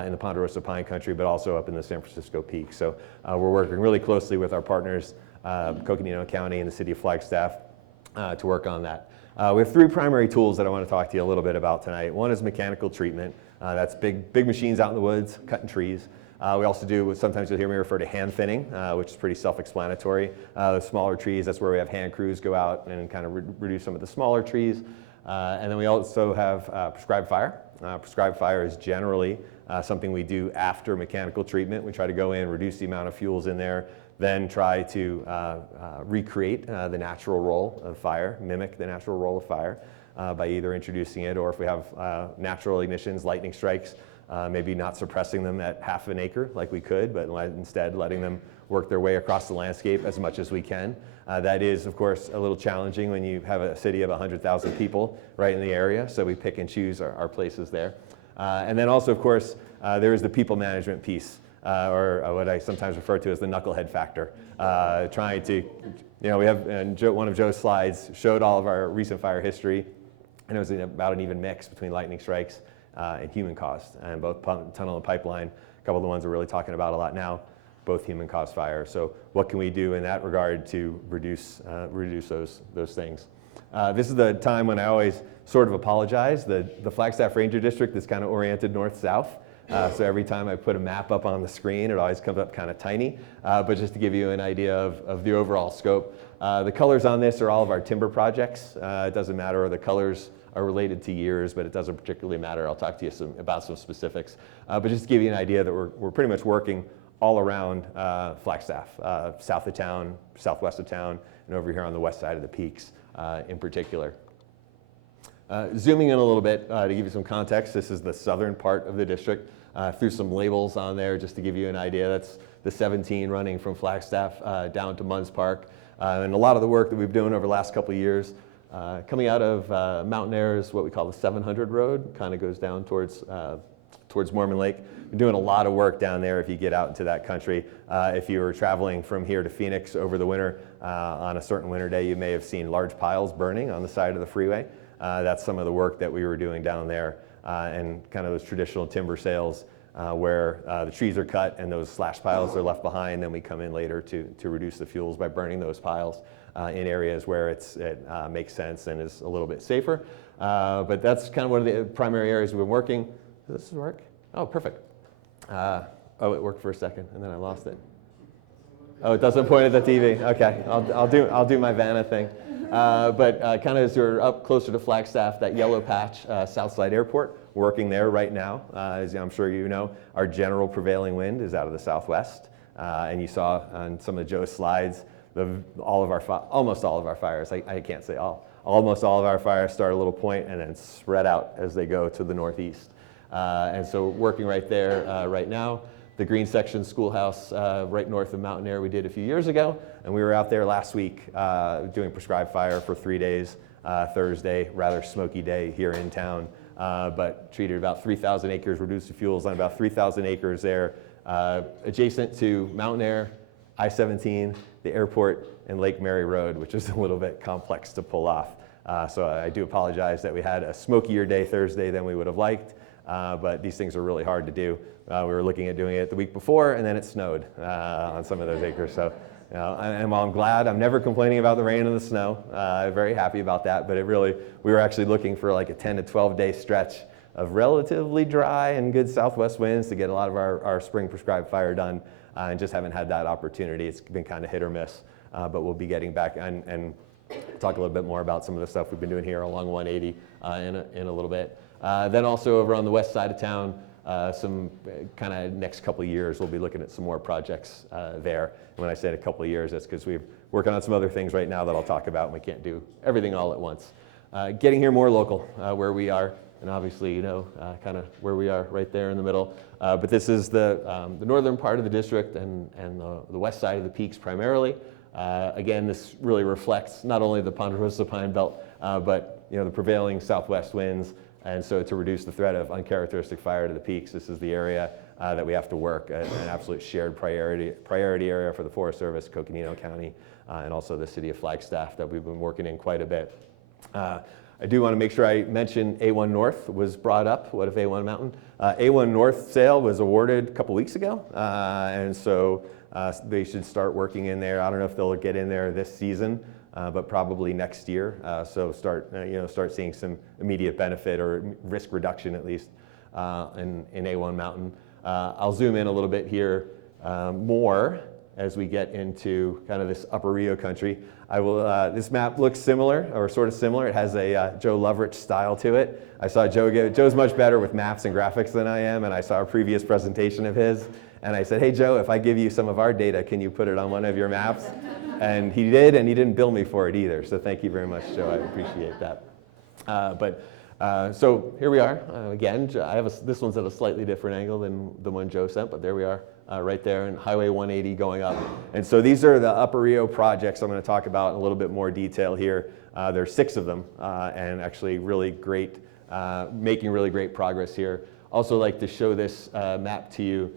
in the Ponderosa Pine Country, but also up in the San Francisco Peak. So we're working really closely with our partners, Coconino County and the City of Flagstaff, to work on that. We have 3 primary tools that I want to talk to you a little bit about tonight. One is mechanical treatment. That's big machines out in the woods, cutting trees. We also do what sometimes you'll hear me refer to hand thinning, which is pretty self-explanatory. The smaller trees, that's where we have hand crews go out and kind of reduce some of the smaller trees. And then we also have prescribed fire. Prescribed fire is generally something we do after mechanical treatment. We try to go in, reduce the amount of fuels in there, then try to recreate the natural role of fire, mimic the natural role of fire by either introducing it, or if we have natural ignitions, lightning strikes, maybe not suppressing them at half an acre like we could, but instead letting them work their way across the landscape as much as we can. That is, of course, a little challenging when you have a city of 100,000 people right in the area, so we pick and choose our places there. And then also, of course, there is the people management piece, or what I sometimes refer to as the knucklehead factor. Trying to, we have, and one of Joe's slides showed all of our recent fire history, and it was about an even mix between lightning strikes and human caused, and both tunnel and pipeline, a couple of the ones we're really talking about a lot now, both human caused fire. So what can we do in that regard to reduce those things? This is the time when I always sort of apologize. The Flagstaff Ranger District is kind of oriented north-south. So every time I put a map up on the screen, it always comes up kind of tiny. But just to give you an idea of the overall scope, the colors on this are all of our timber projects. It doesn't matter, the colors are related to years, but it doesn't particularly matter. I'll talk to you about some specifics. But just to give you an idea that we're pretty much working all around Flagstaff, south of town, southwest of town, and over here on the west side of the peaks in particular. Zooming in a little bit to give you some context, this is the southern part of the district. Threw some labels on there just to give you an idea. That's the 17 running from Flagstaff down to Munns Park. And a lot of the work that we've been doing over the last couple of years, coming out of Mountain Air is what we call the 700 road, kind of goes down towards Mormon Lake. We're doing a lot of work down there if you get out into that country. If you were traveling from here to Phoenix over the winter, on a certain winter day, you may have seen large piles burning on the side of the freeway. That's some of the work that we were doing down there, and kind of those traditional timber sales where the trees are cut and those slash piles are left behind. Then we come in later to reduce the fuels by burning those piles in areas where it makes sense and is a little bit safer. But that's kind of one of the primary areas we've been working. Does this work? Oh, perfect. Oh, it worked for a second and then I lost it. Oh, it doesn't point at the TV. Okay, I'll do my Vanna thing. But kind of as you're up closer to Flagstaff, that yellow patch, Southside Airport, working there right now. As I'm sure you know, our general prevailing wind is out of the southwest. And you saw on some of Joe's slides, almost all of our fires, I can't say all, almost all of our fires start a little point and then spread out as they go to the northeast. And so working right there right now. The Green Section Schoolhouse right north of Mountain Air we did a few years ago, and we were out there last week doing prescribed fire for 3 days, Thursday, rather smoky day here in town, but treated about 3,000 acres, reduced the fuels on about 3,000 acres there, adjacent to Mountain Air, I-17, the airport, and Lake Mary Road, which is a little bit complex to pull off. So I do apologize that we had a smokier day Thursday than we would have liked, but these things are really hard to do. We were looking at doing it the week before, and then it snowed on some of those acres. So, and while I'm glad, I'm never complaining about the rain and the snow. I'm very happy about that. But we were actually looking for like a 10 to 12 day stretch of relatively dry and good southwest winds to get a lot of our spring prescribed fire done, and just haven't had that opportunity. It's been kind of hit or miss. but we'll be getting back and talk a little bit more about some of the stuff we've been doing here along 180 in a little bit. Then also over on the west side of town, some kind of next couple of years, we'll be looking at some more projects there. And when I say a couple of years, that's because we're working on some other things right now that I'll talk about, and we can't do everything all at once. Getting here more local, where we are, and obviously, you know, kind of where we are right there in the middle. But this is the northern part of the district and the west side of the peaks primarily. Again, this really reflects not only the Ponderosa Pine Belt, but you know, the prevailing southwest winds. And so to reduce the threat of uncharacteristic fire to the peaks, this is the area that we have to work, an absolute shared priority area for the Forest Service, Coconino County, and also the city of Flagstaff that we've been working in quite a bit. I do want to make sure I mention A1 North was brought up. What if A1 Mountain? A1 North sale was awarded a couple weeks ago, and so they should start working in there. I don't know if they'll get in there this season, but probably next year. So start seeing some immediate benefit or risk reduction at least in A1 Mountain. I'll zoom in a little bit here more as we get into kind of this upper Rio country. I will. This map looks similar, or sort of similar. It has a Joe Lovrich style to it. I saw Joe's much better with maps and graphics than I am, and I saw a previous presentation of his, and I said, hey Joe, if I give you some of our data, can you put it on one of your maps? And he did, and he didn't bill me for it either, so thank you very much, Joe. I appreciate that. So here we are. Again, this one's at a slightly different angle than the one Joe sent, but there we are. Right there in Highway 180 going up. And so these are the Upper Rio projects I'm going to talk about in a little bit more detail here. There's 6 of them, and actually really great, making really great progress here. Also like to show this map to you.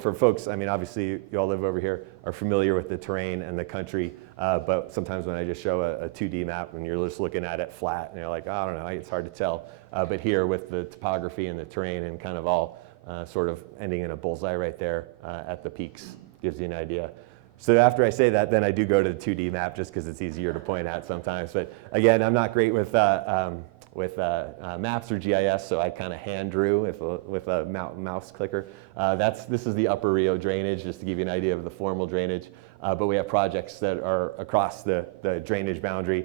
For folks, I mean, obviously you all live over here, are familiar with the terrain and the country, but sometimes when I just show a 2D map and you're just looking at it flat and you're like, I don't know, it's hard to tell. But here with the topography and the terrain and kind of all sort of ending in a bullseye right there at the peaks gives you an idea. So after I say that, then I do go to the 2D map just because it's easier to point at sometimes. But again, I'm not great with maps or GIS, so I kind of hand drew with a mouse clicker. This is the Upper Rio drainage, just to give you an idea of the formal drainage. But we have projects that are across the drainage boundary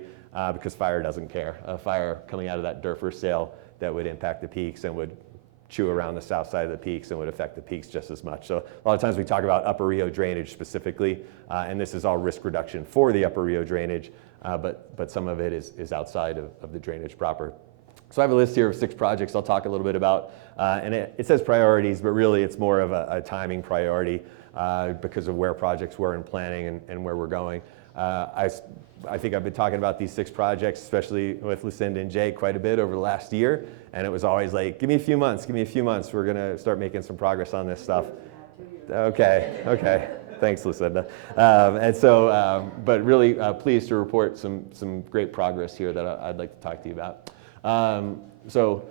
because fire doesn't care. A fire coming out of that Durfer sale that would impact the peaks and would chew around the south side of the peaks and would affect the peaks just as much. So a lot of times we talk about Upper Rio drainage specifically, and this is all risk reduction for the Upper Rio drainage, but some of it is outside of the drainage proper. So I have a list here of 6 projects I'll talk a little bit about, and it says priorities, but really it's more of a timing priority because of where projects were in planning and where we're going. I think I've been talking about these 6 projects, especially with Lucinda and Jay, quite a bit over the last year. And it was always like, give me a few months. We're going to start making some progress on this stuff. Okay. Thanks, Lucinda. But really pleased to report some great progress here that I'd like to talk to you about. So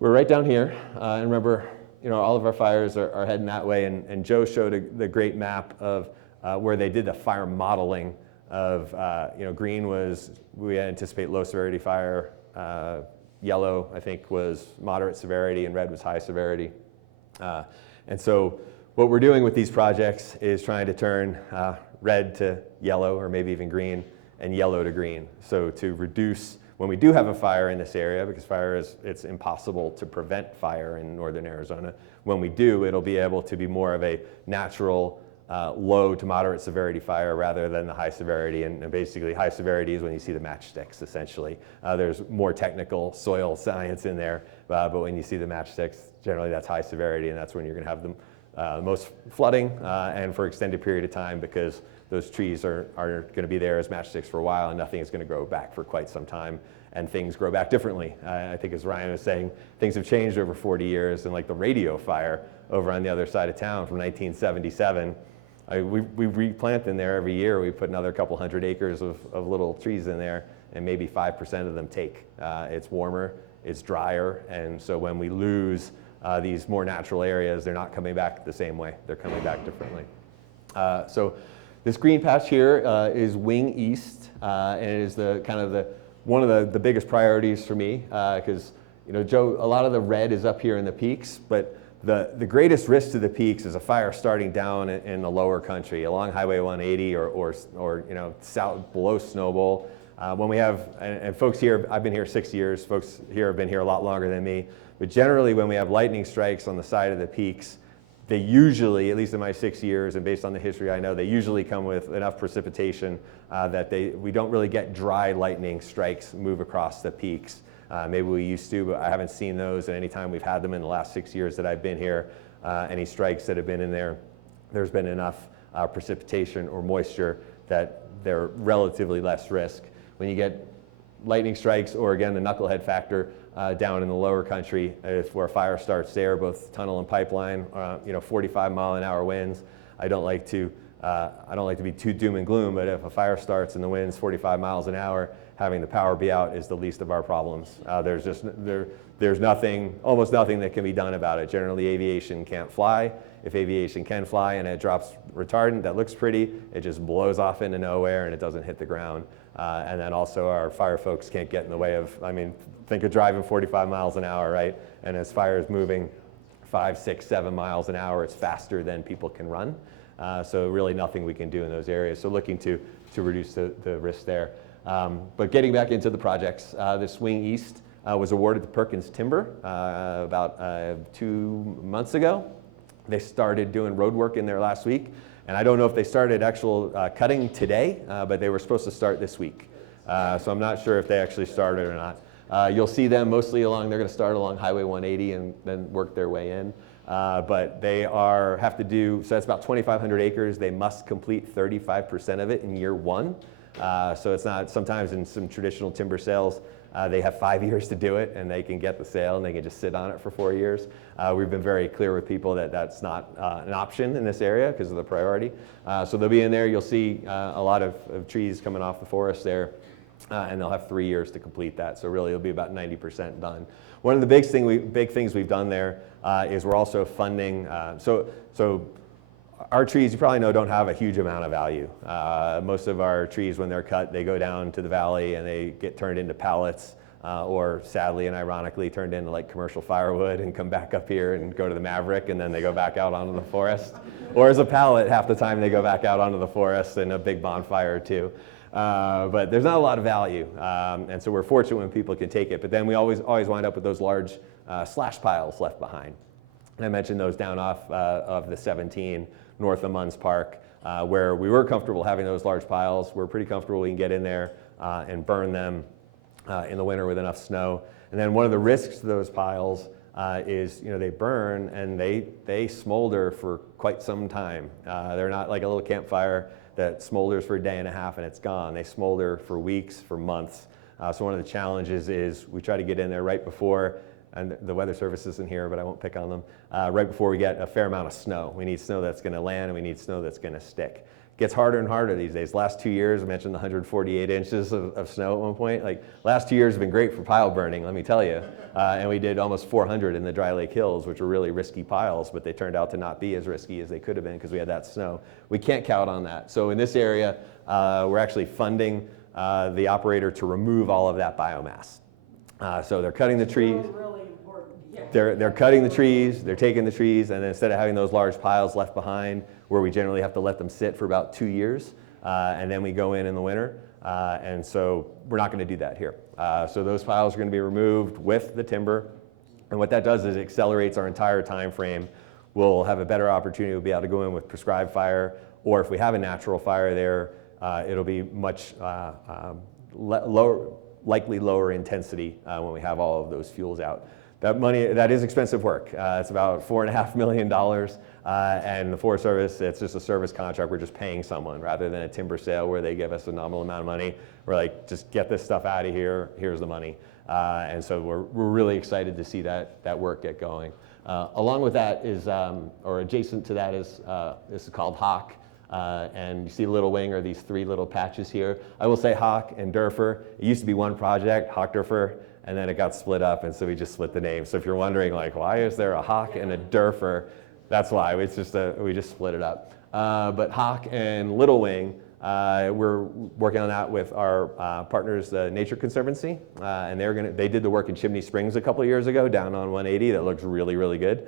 we're right down here. And remember, all of our fires are heading that way. And Joe showed the great map of where they did the fire modeling of, green was, we anticipate low severity fire, yellow, I think, was moderate severity, and red was high severity. And so what we're doing with these projects is trying to turn red to yellow, or maybe even green, and yellow to green. So to reduce, when we do have a fire in this area, because it's impossible to prevent fire in northern Arizona, when we do, it'll be able to be more of a natural low to moderate severity fire rather than the high severity. And basically high severity is when you see the matchsticks, essentially. There's more technical soil science in there, but when you see the matchsticks, generally that's high severity, and that's when you're going to have the most flooding and for extended period of time, because those trees are going to be there as matchsticks for a while and nothing is going to grow back for quite some time, and things grow back differently. I think as Ryan was saying, things have changed over 40 years, and like the radio fire over on the other side of town from 1977, we replant in there every year. We put another couple hundred acres of little trees in there, and maybe 5% of them take. It's warmer, it's drier, and so when we lose these more natural areas, they're not coming back the same way. They're coming back differently. So this green patch here is Wing East, and it is one of the biggest priorities for me because Joe, a lot of the red is up here in the peaks, but The greatest risk to the peaks is a fire starting down in the lower country along Highway 180 or you know, south below Snowbowl. When we have, and folks here, I've been here 6 years, folks here have been here a lot longer than me, but generally when we have lightning strikes on the side of the peaks, they usually, at least in my 6 years and based on the history I know, they usually come with enough precipitation that we don't really get dry lightning strikes move across the peaks. Maybe we used to, but I haven't seen those, and any time we've had them in the last 6 years that I've been here, any strikes that have been in there, there's been enough precipitation or moisture that they're relatively less risk. When you get lightning strikes, or again, the knucklehead factor down in the lower country, if where fire starts there, both tunnel and pipeline, you know, 45-mile-an-hour winds. I don't like to be too doom and gloom, but if a fire starts and the wind's 45 miles an hour, having the power be out is the least of our problems. There's nothing, almost nothing that can be done about it. Generally, aviation can't fly. If aviation can fly and it drops retardant that looks pretty, it just blows off into nowhere and it doesn't hit the ground. And then also our fire folks can't get in the way of, I mean, think of driving 45 miles an hour, right? And as fire is moving 5, 6, 7 miles an hour, it's faster than people can run. So really nothing we can do in those areas. So looking to reduce the risk there. But getting back into the projects, the Swing East was awarded to Perkins Timber about 2 months ago. They started doing road work in there last week. And I don't know if they started actual cutting today, but they were supposed to start this week. So I'm not sure if they actually started or not. You'll see them mostly along, they're going to start along Highway 180 and then work their way in. But they have to do, so that's about 2,500 acres. They must complete 35% of it in year 1. So it's not, sometimes in some traditional timber sales, they have 5 years to do it and they can get the sale and they can just sit on it for 4 years. We've been very clear with people that that's not an option in this area because of the priority. So they'll be in there. You'll see a lot of trees coming off the forest there, and they'll have 3 years to complete that. So really it'll be about 90% done. One of the big things we've done there is we're also funding, so our trees, you probably know, don't have a huge amount of value. Most of our trees, when they're cut, they go down to the valley and they get turned into pallets, or sadly and ironically turned into like commercial firewood and come back up here and go to the Maverick and then they go back out onto the forest. Or as a pallet, half the time they go back out onto the forest and a big bonfire too. But there's not a lot of value, and so we're fortunate when people can take it. But then we always wind up with those large slash piles left behind. And I mentioned those down off of the 17 north of Munns Park, where we were comfortable having those large piles. We're pretty comfortable we can get in there and burn them in the winter with enough snow. And then one of the risks to those piles is, you know, they burn and they smolder for quite some time. They're not like a little campfire that smolders for a day and a half and it's gone. They smolder for weeks, for months. So one of the challenges is we try to get in there right before, and the Weather Service isn't here, but I won't pick on them, right before we get a fair amount of snow. We need snow that's going to land and we need snow that's going to stick. It gets harder and harder these days. Last 2 years, I mentioned the 148 inches of snow at one point. Like, last 2 years have been great for pile burning, let me tell you. And we did almost 400 in the Dry Lake Hills, which were really risky piles, but they turned out to not be as risky as they could have been because we had that snow. We can't count on that. So in this area, we're actually funding the operator to remove all of that biomass. So they're cutting the trees. They're cutting the trees, they're taking the trees, and then instead of having those large piles left behind, where we generally have to let them sit for about 2 years, and then we go in the winter, and so we're not going to do that here. So those piles are going to be removed with the timber, and what that does is it accelerates our entire time frame. We'll have a better opportunity to be able to go in with prescribed fire, or if we have a natural fire there, it'll be much likely lower intensity when we have all of those fuels out. That is expensive work. It's about $4.5 million, and the Forest Service, it's just a service contract. We're just paying someone rather than a timber sale where they give us a nominal amount of money. We're like, just get this stuff out of here, here's the money. And so we're really excited to see that work get going. Along with that is, or adjacent to that is, this is called Hawk. And you see Little Wing are these 3 little patches here. I will say Hawk and Durfer, it used to be one project, Hawk Durfer, and then it got split up, and so we just split the name. So if you're wondering, like, why is there a Hawk and a Durfer? That's why, it's just we just split it up. But Hawk and Little Wing, we're working on that with our partners, the Nature Conservancy, and they did the work in Chimney Springs a couple of years ago, down on 180, that looks really, really good.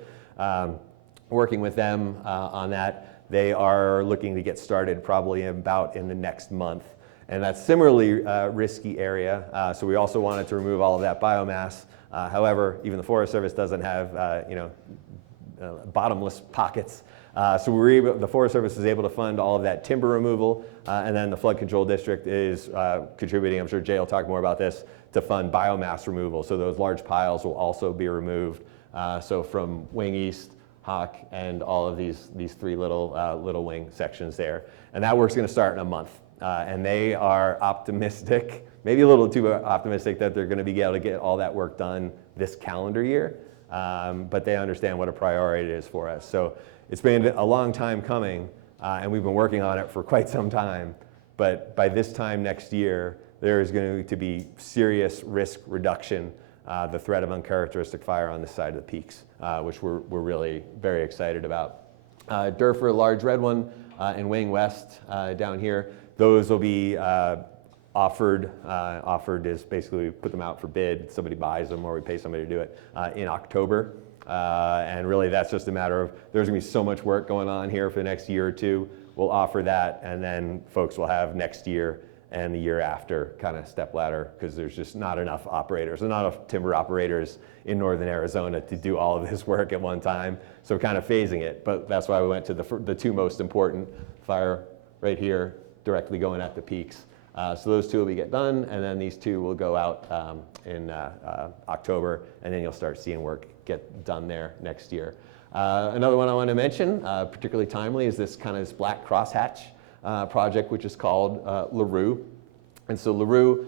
working with them on that. They are looking to get started probably about in the next month. And that's similarly risky area. So we also wanted to remove all of that biomass. However, even the Forest Service doesn't have bottomless pockets. So the Forest Service is able to fund all of that timber removal, and then the Flood Control District is contributing, I'm sure Jay will talk more about this, to fund biomass removal. So those large piles will also be removed. So from Wing East, Hawk, and all of these three little wing sections there. And that work's gonna start in a month. And they are optimistic, maybe a little too optimistic, that they're gonna be able to get all that work done this calendar year. But they understand what a priority it is for us. So it's been a long time coming, and we've been working on it for quite some time. But by this time next year, there is going to be serious risk reduction, the threat of uncharacteristic fire on this side of the peaks, which we're really very excited about. Durford, large red one, and Wing West down here, those will be offered. Offered is basically we put them out for bid, somebody buys them or we pay somebody to do it in October. And really that's just a matter of, there's gonna be so much work going on here for the next year or two. We'll offer that, and then folks will have next year and the year after kind of step ladder, because there's just not enough operators, there's not enough timber operators in northern Arizona to do all of this work at one time. So we're kind of phasing it, but that's why we went to the two most important, fire right here, directly going at the peaks. So those two will be get done, and then these two will go out in October, and then you'll start seeing work get done there next year. Another one I want to mention, particularly timely, is this black crosshatch project, which is called LaRue. And so LaRue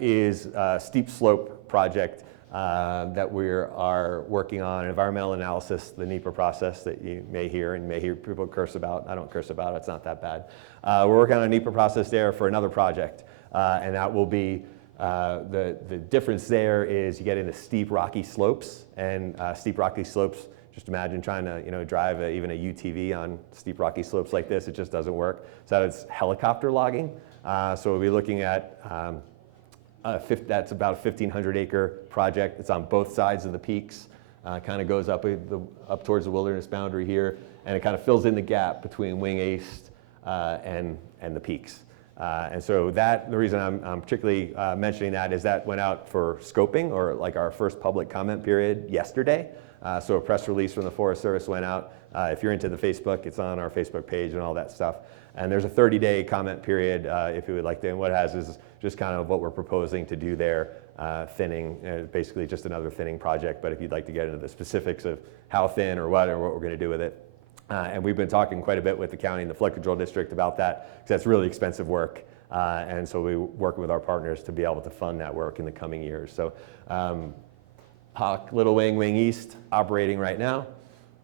is a steep slope project that we are working on, environmental analysis, the NEPA process that you may hear, and you may hear people curse about. I don't curse about it, it's not that bad. We're working on a NEPA process there for another project, and that will be, the difference there is you get into steep rocky slopes, and steep rocky slopes, just imagine trying to drive even a UTV on steep rocky slopes like this, it just doesn't work. So it's helicopter logging. So we'll be looking at, that's about a 1,500 acre project. It's on both sides of the peaks, kind of goes up towards the wilderness boundary here, and it kind of fills in the gap between Wing East and the peaks. And so the reason I'm particularly mentioning that is that went out for scoping, or like our first public comment period yesterday. So a press release from the Forest Service went out. If you're into the Facebook, it's on our Facebook page and all that stuff. And there's a 30-day comment period if you would like to. And what it has is just kind of what we're proposing to do there, thinning, basically just another thinning project. But if you'd like to get into the specifics of how thin or what we're going to do with it. And we've been talking quite a bit with the county and the Flood Control District about that, because that's really expensive work. And so we work with our partners to be able to fund that work in the coming years. So Hawk, Little Wing, Wing East operating right now.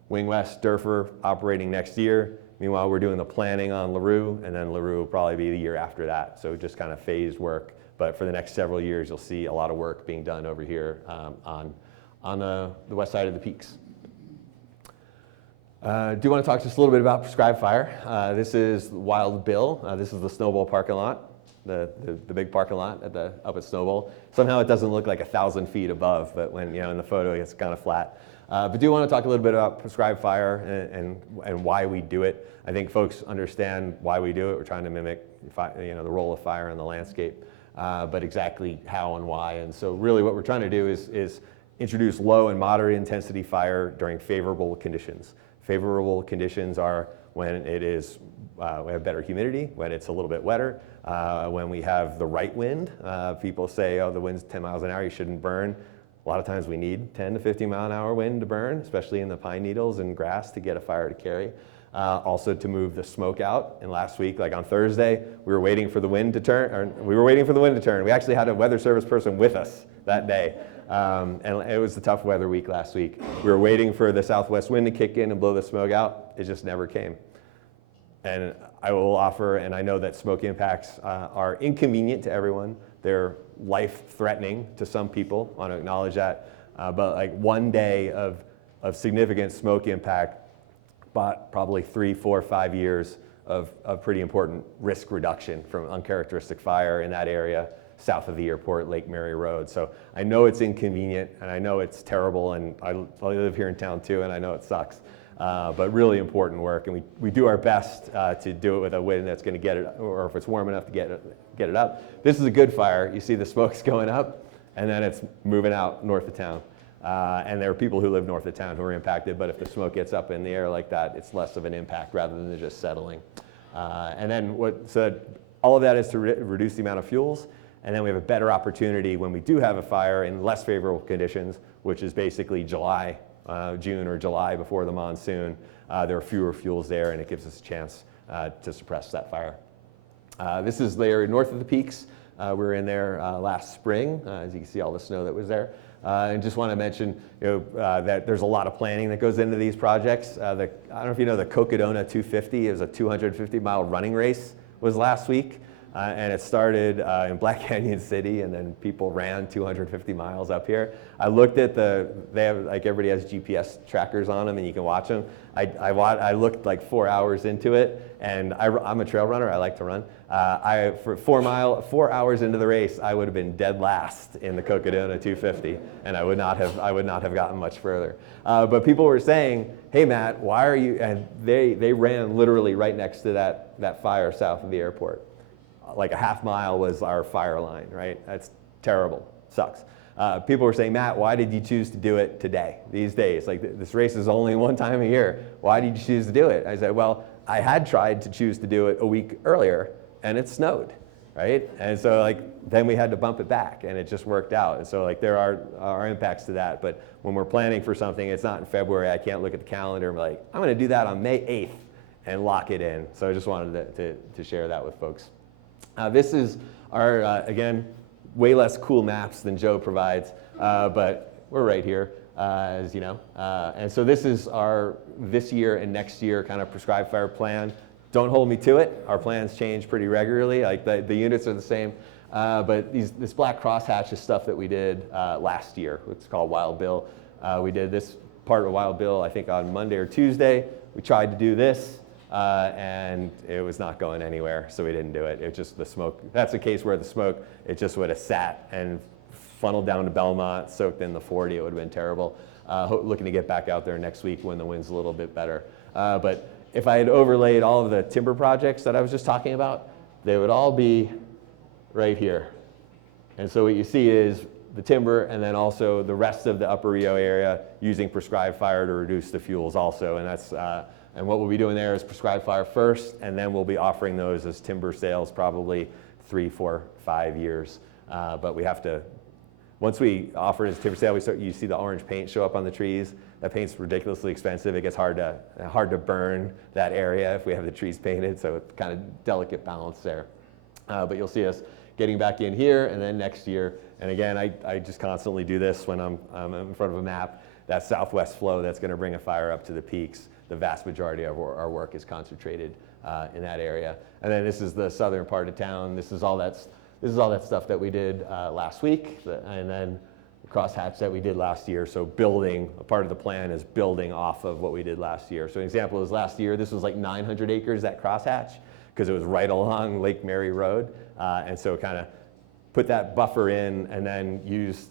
Wing West, Durford operating next year. Meanwhile, we're doing the planning on LaRue, and then LaRue will probably be the year after that. So just kind of phased work. But for the next several years, you'll see a lot of work being done over here on the west side of the peaks. Do want to talk just a little bit about prescribed fire. This is Wild Bill. This is the Snowball parking lot, the big parking lot up at Snowball. Somehow it doesn't look like 1,000 feet above, but when in the photo it's kind of flat. But do want to talk a little bit about prescribed fire and why we do it. I think folks understand why we do it. We're trying to mimic the role of fire in the landscape, but exactly how and why. And so really what we're trying to do is introduce low and moderate intensity fire during favorable conditions. Favorable conditions are when it is, we have better humidity, when it's a little bit wetter, when we have the right wind. People say, oh, the wind's 10 miles an hour, you shouldn't burn. A lot of times we need 10 to 50 mile an hour wind to burn, especially in the pine needles and grass to get a fire to carry. Also to move the smoke out. And last week, like on Thursday, we were waiting for the wind to turn. We actually had a weather service person with us that day. And it was a tough weather week last week. We were waiting for the southwest wind to kick in and blow the smoke out. It just never came. And I will offer, and I know that smoke impacts are inconvenient to everyone. They're life-threatening to some people. I want to acknowledge that. But like one day of significant smoke impact bought probably 3, 4, 5 years of pretty important risk reduction from uncharacteristic fire in that area. south of the airport, Lake Mary Road. So I know it's inconvenient, and I know it's terrible, and I live here in town too, and I know it sucks. But really important work, and we do our best to do it with a wind that's going to get it, or if it's warm enough to get it up. This is a good fire. You see the smoke's going up, and then it's moving out north of town. And there are people who live north of town who are impacted, but if the smoke gets up in the air like that, it's less of an impact rather than just settling. And then all of that is to reduce the amount of fuels, and then we have a better opportunity when we do have a fire in less favorable conditions, which is basically July, June or July before the monsoon. There are fewer fuels there, and it gives us a chance to suppress that fire. This is the area north of the peaks. We were in there last spring, as you can see all the snow that was there. And just want to mention that there's a lot of planning that goes into these projects. I don't know if you know the Coconino 250. It was a 250-mile running race was last week. And it started in Black Canyon City, and then people ran 250 miles up here. I looked at they have, like everybody has GPS trackers on them, and you can watch them. I looked like 4 hours into it, and I'm a trail runner, I like to run. For 4 hours into the race, I would have been dead last in the Coconino 250, and I would not have gotten much further. But people were saying, hey Matt, why are you, and they ran literally right next to that fire south of the airport. Like a half mile was our fire line, right? That's terrible, sucks. People were saying, Matt, why did you choose to do it today, these days? Like this race is only one time a year. Why did you choose to do it? I said, well, I had tried to choose to do it a week earlier, and it snowed, right? And so then we had to bump it back, and it just worked out. And so there are impacts to that, but when we're planning for something, it's not in February. I can't look at the calendar and be like, I'm gonna do that on May 8th and lock it in. So I just wanted to share that with folks. This is our, again, way less cool maps than Joe provides, but we're right here, as you know. And so this is our this year and next year kind of prescribed fire plan. Don't hold me to it. Our plans change pretty regularly. Like the units are the same, but this black crosshatch is stuff that we did last year. It's called Wild Bill. We did this part of Wild Bill, I think, on Monday or Tuesday. We tried to do this. And it was not going anywhere, so we didn't do it. It just the smoke. That's a case where the smoke, it just would have sat and funneled down to Belmont, soaked in the 40. It would have been terrible. Looking to get back out there next week when the wind's a little bit better. But if I had overlaid all of the timber projects that I was just talking about, they would all be right here. And so what you see is the timber and then also the rest of the Upper Rio area using prescribed fire to reduce the fuels also. And that's and what we'll be doing there is prescribed fire first, and then we'll be offering those as timber sales probably 3, 4, 5 years. But we have to, once we offer it as timber sale, you see the orange paint show up on the trees. That paint's ridiculously expensive. It gets hard to burn that area if we have the trees painted, so it's kind of delicate balance there. But you'll see us getting back in here, and then next year. And again, I just constantly do this when I'm in front of a map. That southwest flow that's going to bring a fire up to the peaks. The vast majority of our work is concentrated in that area. And then this is the southern part of town. This is all that stuff that we did last week, and then the crosshatch that we did last year. So building, a part of the plan is building off of what we did last year. So an example is last year, this was like 900 acres, that crosshatch, because it was right along Lake Mary Road. And so kind of put that buffer in and then used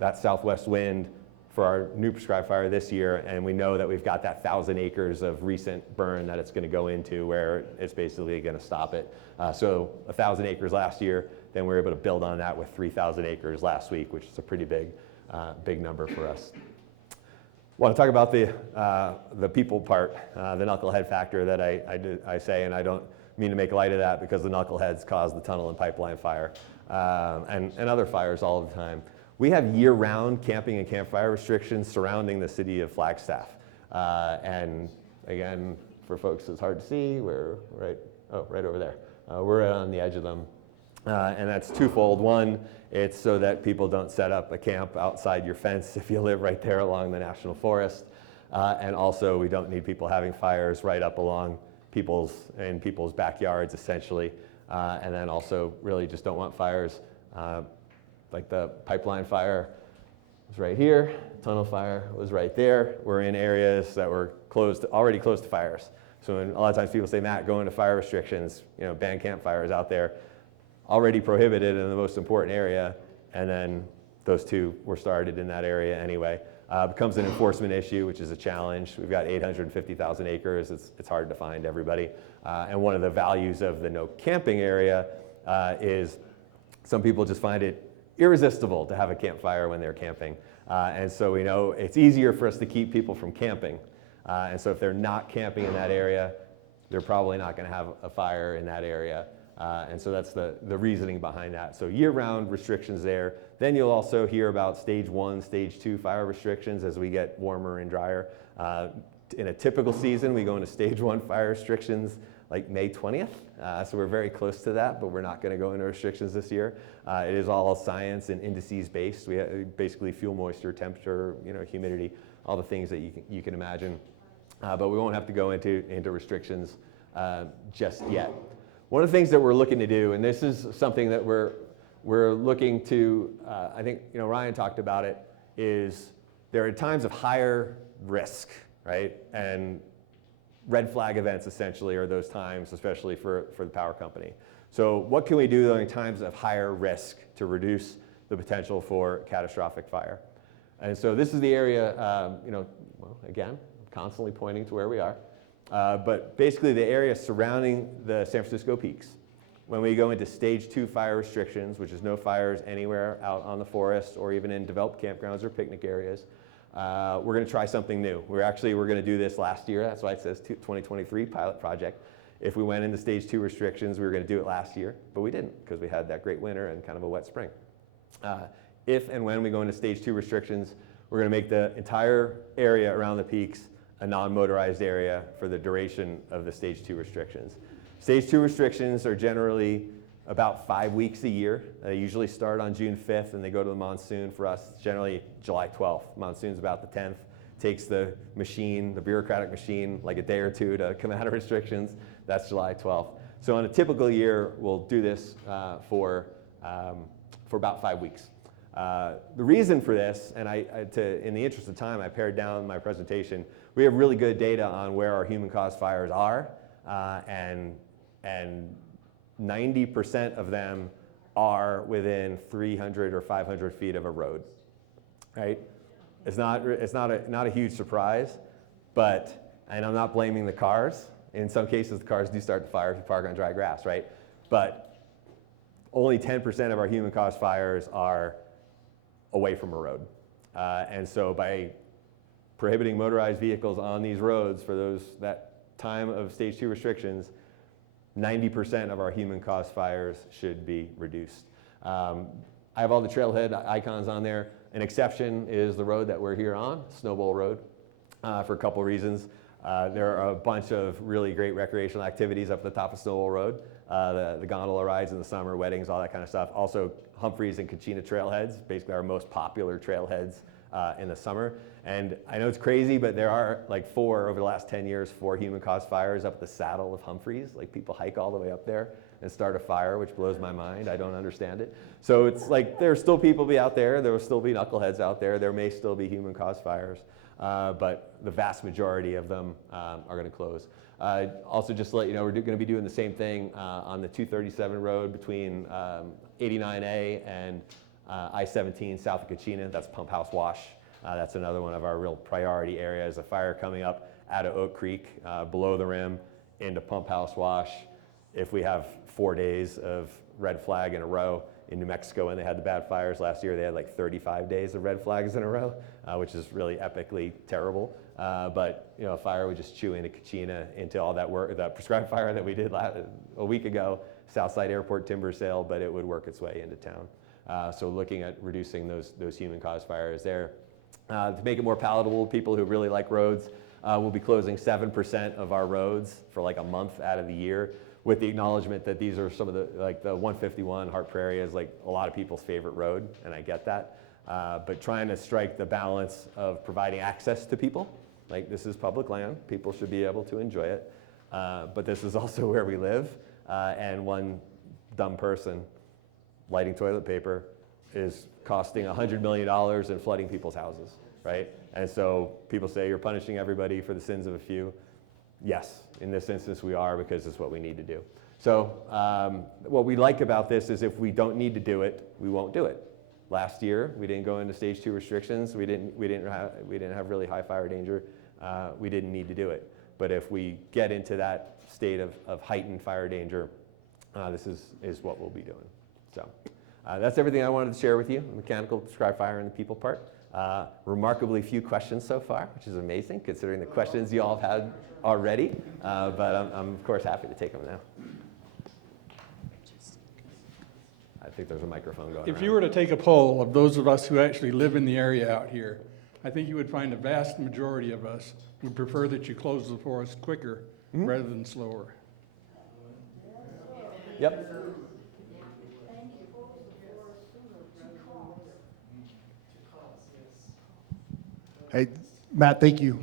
that southwest wind for our new prescribed fire this year, and we know that we've got that 1,000 acres of recent burn that it's going to go into where it's basically going to stop it. So 1,000 acres last year, then we were able to build on that with 3,000 acres last week, which is a pretty big number for us. Want to talk about the people part, the knucklehead factor that I say, and I don't mean to make light of that because the knuckleheads cause the tunnel and pipeline fire and other fires all the time. We have year-round camping and campfire restrictions surrounding the city of Flagstaff. And again, for folks it's hard to see, we're right over there. We're on the edge of them. And that's twofold. One, it's so that people don't set up a camp outside your fence if you live right there along the national forest. And also, we don't need people having fires right up along people's backyards, essentially. And then also, really just don't want fires like the pipeline fire was right here, tunnel fire was right there. We're in areas that were already closed to fires. So a lot of times people say, Matt, go into fire restrictions, ban campfires out there. already prohibited in the most important area, and then those two were started in that area anyway. Becomes an enforcement issue, which is a challenge. We've got 850,000 acres. It's hard to find everybody. And one of the values of the no camping area is some people just find it irresistible to have a campfire when they're camping. And so we know it's easier for us to keep people from camping. And so if they're not camping in that area, they're probably not going to have a fire in that area. And so that's the reasoning behind that. So year-round restrictions there. Then you'll also hear about stage 1, stage 2 fire restrictions as we get warmer and drier. In a typical season, we go into stage 1 fire restrictions like May 20th. So we're very close to that, but we're not going to go into restrictions this year. It is all science and indices based. We basically fuel moisture, temperature, humidity, all the things that you can imagine. But we won't have to go into restrictions just yet. One of the things that we're looking to do, and this is something that we're looking to, I think Ryan talked about it, is there are times of higher risk, right? And red flag events essentially are those times, especially for the power company. So what can we do during times of higher risk to reduce the potential for catastrophic fire? And so this is the area, well, again, constantly pointing to where we are. But basically the area surrounding the San Francisco peaks. When we go into stage 2 fire restrictions, which is no fires anywhere out on the forest or even in developed campgrounds or picnic areas, we're going to try something new. We're going to do this last year. That's why it says 2023 pilot project. If we went into stage 2 restrictions, we were going to do it last year, but we didn't because we had that great winter and kind of a wet spring. If and when we go into stage 2 restrictions, we're going to make the entire area around the peaks a non-motorized area for the duration of the stage 2 restrictions. Stage 2 restrictions are generally about 5 weeks a year. They usually start on June 5th and they go to the monsoon. For us, it's generally July 12th. Monsoon's about the 10th. Takes the machine, the bureaucratic machine, like a day or two to come out of restrictions. That's July 12th. So on a typical year, we'll do this for about 5 weeks. The reason for this, and in the interest of time, I pared down my presentation. We have really good data on where our human-caused fires are, and 90% of them are within 300 or 500 feet of a road, right? It's not a huge surprise, and I'm not blaming the cars. In some cases, the cars do start the fire if you park on dry grass, right? But only 10% of our human-caused fires are away from a road. And so by prohibiting motorized vehicles on these roads for that time of stage 2 restrictions, 90% of our human-caused fires should be reduced. I have all the trailhead icons on there. An exception is the road that we're here on, Snowball Road, for a couple reasons. There are a bunch of really great recreational activities up the top of Snowball Road. The gondola rides in the summer, weddings, all that kind of stuff. Also, Humphreys and Coconino trailheads, basically our most popular trailheads in the summer. And I know it's crazy, but there are like over the last 10 years, 4 human-caused fires up the saddle of Humphreys. Like people hike all the way up there and start a fire, which blows my mind. I don't understand it. So it's like there'll still people be out there. There will still be knuckleheads out there. There may still be human-caused fires, but the vast majority of them are going to close. Also, just to let you know, we're going to be doing the same thing on the 237 road between 89A and I-17 south of Coconino. That's Pump House Wash. That's another one of our real priority areas. A fire coming up out of Oak Creek, below the rim, into Pump House Wash. If we have 4 days of red flag in a row in New Mexico, when they had the bad fires last year, they had like 35 days of red flags in a row, which is really epically terrible. But a fire would just chew into Coconino, into all that work, the prescribed fire that we did a week ago, Southside Airport timber sale, but it would work its way into town. So looking at reducing those human-caused fires there. To make it more palatable, people who really like roads, we'll be closing 7% of our roads for like a month out of the year, with the acknowledgement that these are some of the 151 Hart Prairie is like a lot of people's favorite road, and I get that. But trying to strike the balance of providing access to people, like this is public land, people should be able to enjoy it, but this is also where we live, and one dumb person lighting toilet paper is costing $100 million and flooding people's houses, right? And so people say you're punishing everybody for the sins of a few. Yes, in this instance we are, because it's what we need to do. So what we like about this is if we don't need to do it, we won't do it. Last year, we didn't go into stage 2 restrictions. We didn't have really high fire danger. We didn't need to do it. But if we get into that state of heightened fire danger, this is what we'll be doing. So that's everything I wanted to share with you, the mechanical, prescribed fire, and the people part. Remarkably few questions so far, which is amazing considering the questions you all have had already. But I'm of course happy to take them now. I think there's a microphone going If around. you were to take a poll of those of us who actually live in the area out here, I think you would find a vast majority of us would prefer that you close the forest quicker rather than slower. Yep. Hey, Matt, thank you.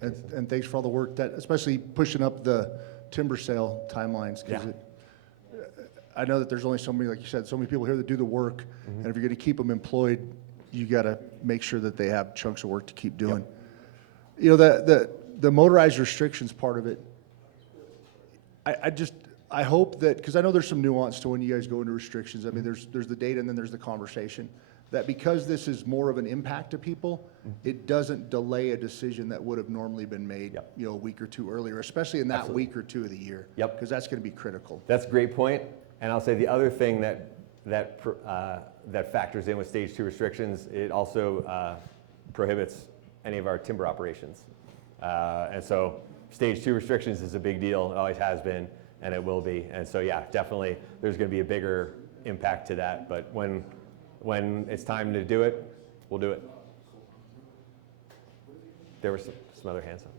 And thanks for all the work that, especially pushing up the timber sale timelines. Because I know that there's only so many, like you said, so many people here that do the work. And if you're going to keep them employed, you got to make sure that they have chunks of work to keep doing. You know, the motorized restrictions part of it, I hope that, because I know there's some nuance to when you guys go into restrictions. I mean, there's the data and then there's the conversation. That because this is more of an impact to people, it doesn't delay a decision that would have normally been made, you know, a week or two earlier, especially in that week or two of the year. Yep. Because that's going to be critical. That's a great point. And I'll say the other thing that factors in with stage 2 restrictions, it also prohibits any of our timber operations. And so stage 2 restrictions is a big deal. It always has been, and it will be. And so yeah, definitely there's going to be a bigger impact to that. But when it's time to do it, we'll do it. There were some other hands up.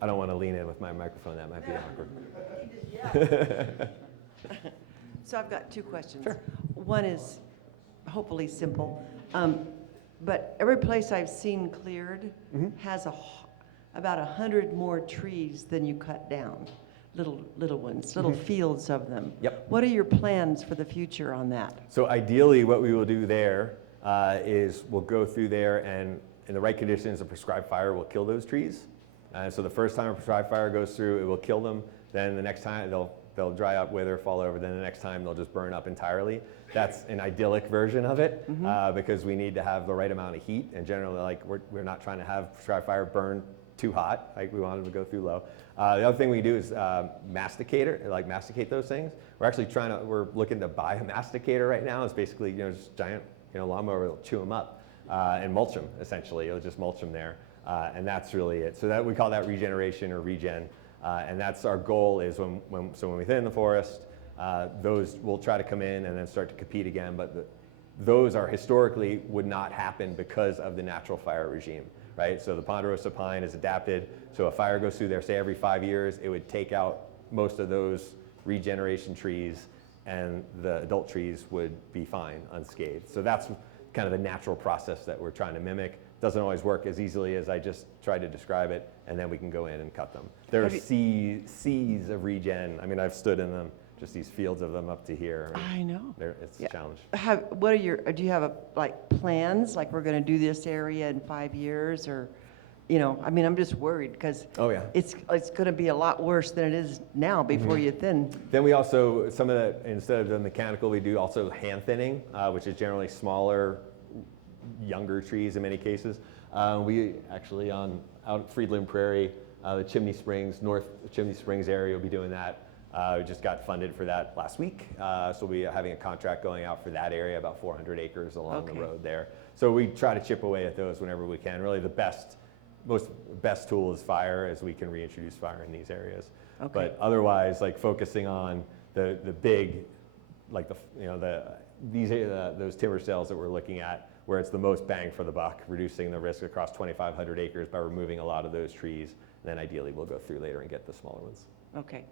I don't want to lean in with my microphone. That might be awkward. So I've got two questions. Sure. One is hopefully simple, but every place I've seen cleared has about 100 more trees than you cut down, little ones, little fields of them. Yep. What are your plans for the future on that? So ideally what we will do there is we'll go through there, and in the right conditions, a prescribed fire will kill those trees. So the first time a prescribed fire goes through, it will kill them. Then the next time they'll dry up, wither, fall over. Then the next time they'll just burn up entirely. That's an idyllic version of it because we need to have the right amount of heat. And generally, like we're not trying to have prescribed fire burn too hot. Like we want them to go through low. The other thing we do is masticate those things. We're actually we're looking to buy a masticator right now. It's basically just giant lawnmower that'll chew them up and mulch them essentially. It'll just mulch them there, and that's really it. So that we call that regeneration or regen. And that's our goal is when we thin the forest, those will try to come in and then start to compete again. But those are historically would not happen because of the natural fire regime, right? So the ponderosa pine is adapted. So a fire goes through there, say every 5 years, it would take out most of those regeneration trees, and the adult trees would be fine, unscathed. So that's kind of the natural process that we're trying to mimic. Doesn't always work as easily as I just tried to describe it, and then we can go in and cut them. There are seas of regen. I mean, I've stood in them, just these fields of them up to here. I know. It's a challenge. Do you have plans, like we're going to do this area in 5 years, or, I mean, I'm just worried because it's going to be a lot worse than it is now before you thin. Then we also, instead of the mechanical, we do also hand thinning, which is generally smaller, younger trees in many cases. We actually out at Friedland Prairie, the Chimney Springs, North Chimney Springs area will be doing that. We just got funded for that last week. So we'll be having a contract going out for that area, about 400 acres along the road there. So we try to chip away at those whenever we can. Really the best tool is fire, as we can reintroduce fire in these areas. Okay. But otherwise, like focusing on the big, like those timber sales that we're looking at, where it's the most bang for the buck, reducing the risk across 2,500 acres by removing a lot of those trees. And then ideally we'll go through later and get the smaller ones. Okay.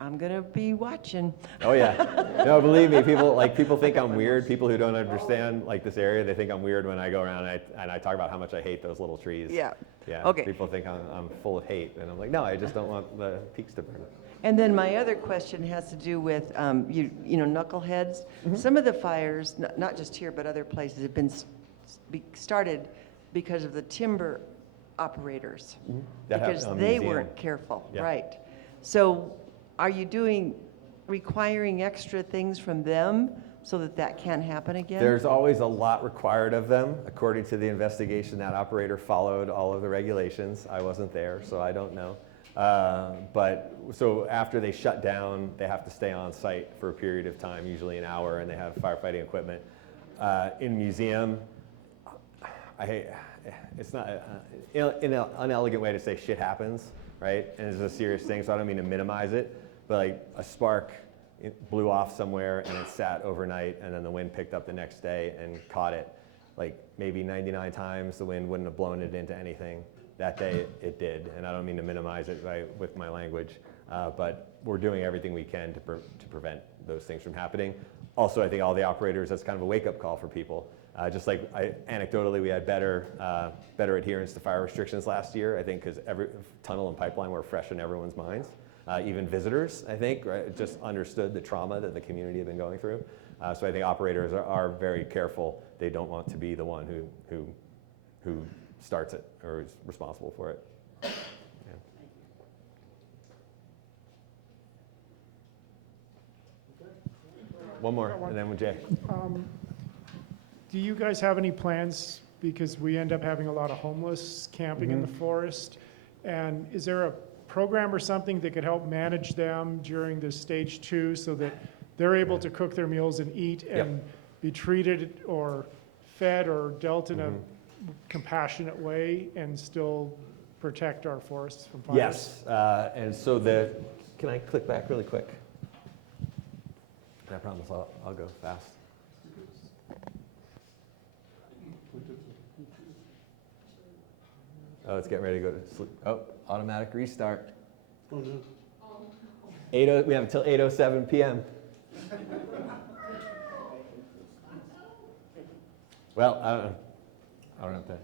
I'm going to be watching. Oh yeah. No, believe me, people think I'm weird. People who don't understand this area, they think I'm weird when I go around and I talk about how much I hate those little trees. Yeah. Yeah. Okay. People think I'm full of hate, and I'm like, no, I just don't want the peaks to burn. And then my other question has to do with, knuckleheads. Some of the fires, not just here, but other places, have been started because of the timber operators. That happened Because on they museum. weren't careful, Yeah. right? So are you requiring extra things from them so that that can't happen again? There's always a lot required of them. According to the investigation, that operator followed all of the regulations. I wasn't there, so I don't know. But so after they shut down, they have to stay on site for a period of time, usually an hour, and they have firefighting equipment. In museum, it's not in an unelegant way to say shit happens, right? And it's a serious thing, so I don't mean to minimize it, but like a spark blew off somewhere and it sat overnight, and then the wind picked up the next day and caught it. Like maybe 99 times the wind wouldn't have blown it into anything. That day it did, and I don't mean to minimize it with my language, but we're doing everything we can to prevent those things from happening. Also, I think all the operators, that's kind of a wake-up call for people. Just like anecdotally, we had better adherence to fire restrictions last year, I think, because every tunnel and pipeline were fresh in everyone's minds. Even visitors, I think, right, just understood the trauma that the community had been going through. So I think operators are very careful. They don't want to be the one who starts it or is responsible for it. Yeah. One more, and then with Jay. Do you guys have any plans, because we end up having a lot of homeless camping in the forest, and is there a program or something that could help manage them during the stage 2 so that they're able to cook their meals and eat and be treated or fed or dealt in a compassionate way and still protect our forests from fires? Yes, and so can I click back really quick? I promise I'll go fast. Oh, it's getting ready to go to sleep. Oh, automatic restart. Oh no. 8:00, we have until 8:07 p.m. Well, I don't have to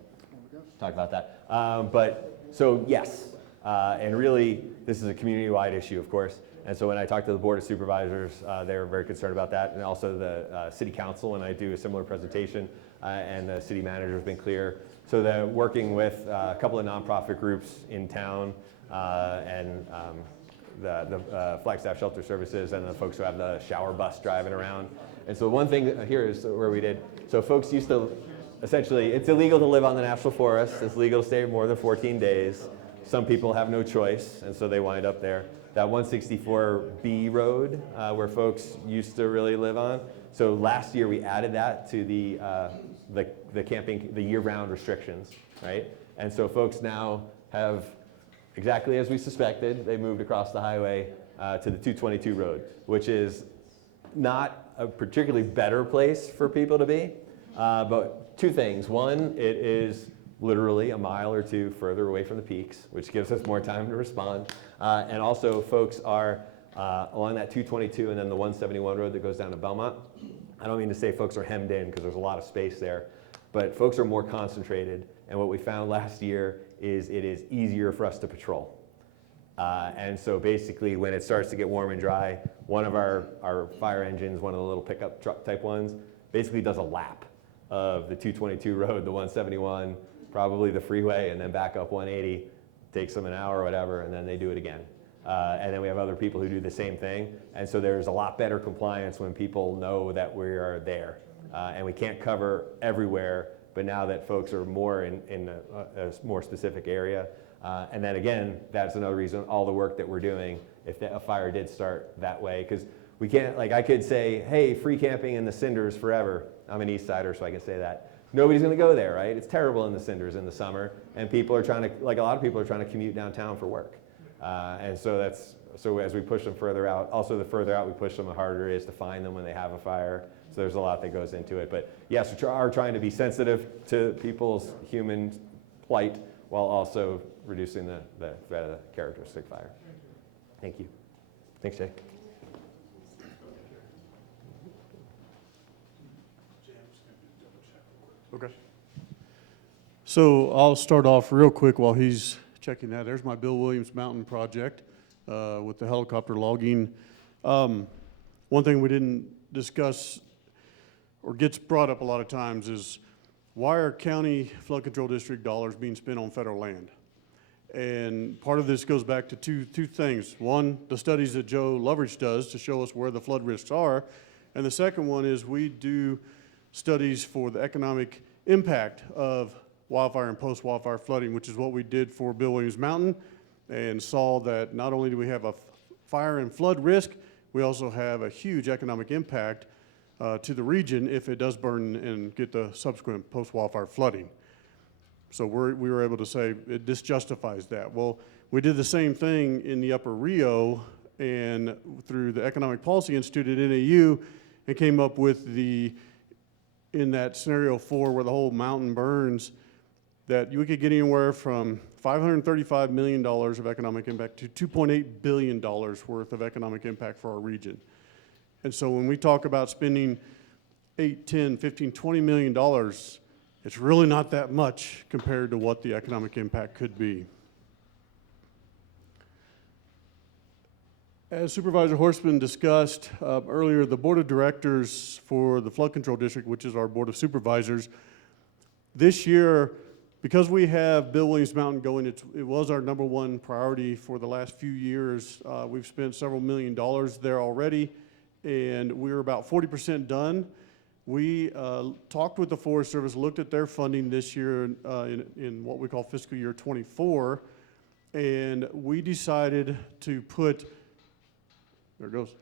talk about that. But so yes, and really this is a community-wide issue, of course. And so when I talk to the Board of Supervisors, they're very concerned about that, and also the City Council when I do a similar presentation, and the City Manager has been clear. So they're working with a couple of nonprofit groups in town, and the Flagstaff Shelter Services and the folks who have the shower bus driving around. And so one thing here is where we did. So folks used to, essentially, it's illegal to live on the National Forest. It's legal to stay more than 14 days. Some people have no choice, and so they wind up there. That 164B road where folks used to really live on. So last year we added that to the camping, the year-round restrictions, right? And so folks now have, exactly as we suspected, they moved across the highway to the 222 road, which is not a particularly better place for people to be, but two things. One, it is literally a mile or two further away from the peaks, which gives us more time to respond. And also folks are along that 222 and then the 171 road that goes down to Belmont. I don't mean to say folks are hemmed in because there's a lot of space there, but folks are more concentrated. And what we found last year is it is easier for us to patrol. And so basically when it starts to get warm and dry, one of our fire engines, one of the little pickup truck type ones, basically does a lap of the 222 road, the 171, probably the freeway, and then back up 180, takes them an hour or whatever, and then they do it again. And then we have other people who do the same thing. And so there's a lot better compliance when people know that we are there. And we can't cover everywhere, but now that folks are more in a more specific area. And then again, that's another reason all the work that we're doing, if a fire did start that way, because we can't, like I could say, hey, free camping in the cinders forever. I'm an East Sider, so I can say that. Nobody's gonna go there, right? It's terrible in the cinders in the summer, and people are trying to, like a lot of people are trying to commute downtown for work. And so so as we push them further out, also the further out we push them, the harder it is to find them when they have a fire. So there's a lot that goes into it. But yes, we are trying to be sensitive to people's human plight while also reducing the threat of the characteristic fire. Thank you. Thanks, Jay. Okay. So I'll start off real quick while he's checking that. There's my Bill Williams Mountain project with the helicopter logging. One thing we didn't discuss or gets brought up a lot of times is why are county flood control district dollars being spent on federal land? And part of this goes back to two things. One, the studies that Joe Loveridge does to show us where the flood risks are. And the second one is we do studies for the economic impact of wildfire and post-wildfire flooding, which is what we did for Bill Williams Mountain, and saw that not only do we have a fire and flood risk, we also have a huge economic impact to the region if it does burn and get the subsequent post-wildfire flooding. So we were able to say this justifies that. Well, we did the same thing in the Upper Rio and through the Economic Policy Institute at NAU, and came up with in that scenario 4 where the whole mountain burns, that you could get anywhere from $535 million of economic impact to $2.8 billion worth of economic impact for our region. And so when we talk about spending $8, $10, $15, $20 million, it's really not that much compared to what the economic impact could be. As Supervisor Horstman discussed earlier, the Board of Directors for the Flood Control District, which is our Board of Supervisors, this year, because we have Bill Williams Mountain going, it was our #1 priority for the last few years. We've spent several $1 million there already, and we're about 40% done. We talked with the Forest Service, looked at their funding this year in what we call fiscal year 24, and we decided to put, there it goes,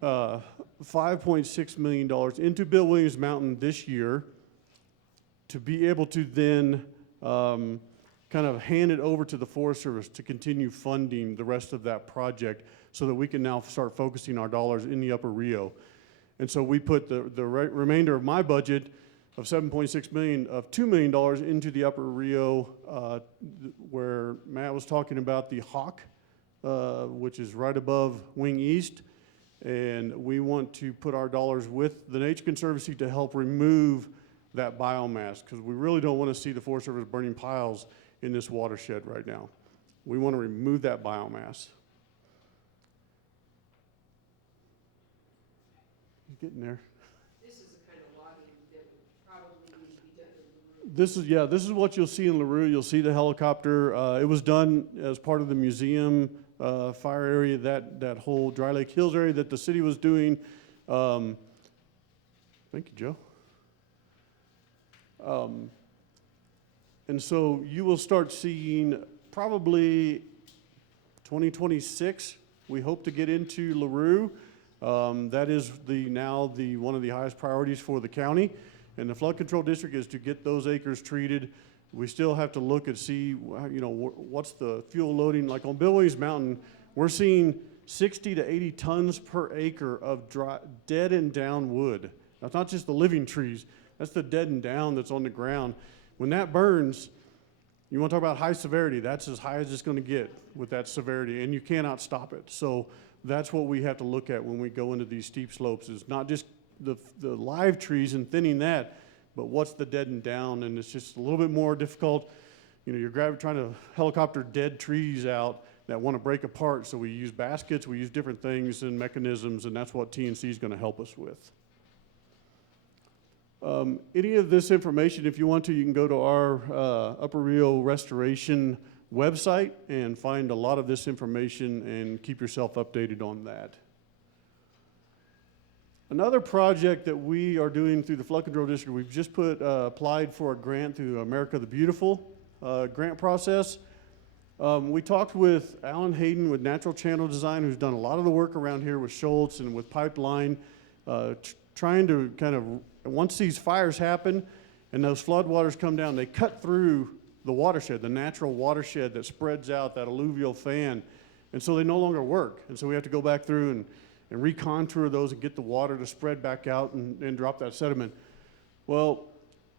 $5.6 million into Bill Williams Mountain this year to be able to then kind of hand it over to the Forest Service to continue funding the rest of that project so that we can now start focusing our dollars in the Upper Rio. And so we put the remainder of my budget of $7.6 million of $2 million into the Upper Rio, where Matt was talking about the Hawk, which is right above Wing East. And we want to put our dollars with the Nature Conservancy to help remove that biomass, because we really don't want to see the Forest Service burning piles in this watershed right now. We want to remove that biomass. He's getting there. This is the kind of logging that probably needs to be done in LaRue. This is what you'll see in LaRue. You'll see the helicopter. It was done as part of the museum fire area, that whole Dry Lake Hills area that the city was doing. Thank you, Joe. And so you will start seeing probably 2026, we hope to get into LaRue. That is now one of the highest priorities for the county. And the flood control district is to get those acres treated. We still have to look and see, what's the fuel loading. Like on Bill Williams Mountain, we're seeing 60 to 80 tons per acre of dead and down wood. Now, it's not just the living trees. That's the dead and down that's on the ground. When that burns, you want to talk about high severity. That's as high as it's going to get with that severity, and you cannot stop it. So that's what we have to look at when we go into these steep slopes, is not just the live trees and thinning that, but what's the dead and down, and it's just a little bit more difficult. You're trying to helicopter dead trees out that want to break apart, so we use baskets, we use different things and mechanisms, and that's what TNC is going to help us with. Any of this information, if you want to, you can go to our Upper Rio Restoration website and find a lot of this information and keep yourself updated on that. Another project that we are doing through the Flood Control District, we've just applied for a grant through America the Beautiful grant process. We talked with Alan Hayden with Natural Channel Design, who's done a lot of the work around here with Schultz and with Pipeline, trying to kind of, once these fires happen and those floodwaters come down, they cut through the watershed, the natural watershed that spreads out, that alluvial fan, and so they no longer work. And so we have to go back through and recontour those and get the water to spread back out and drop that sediment. Well,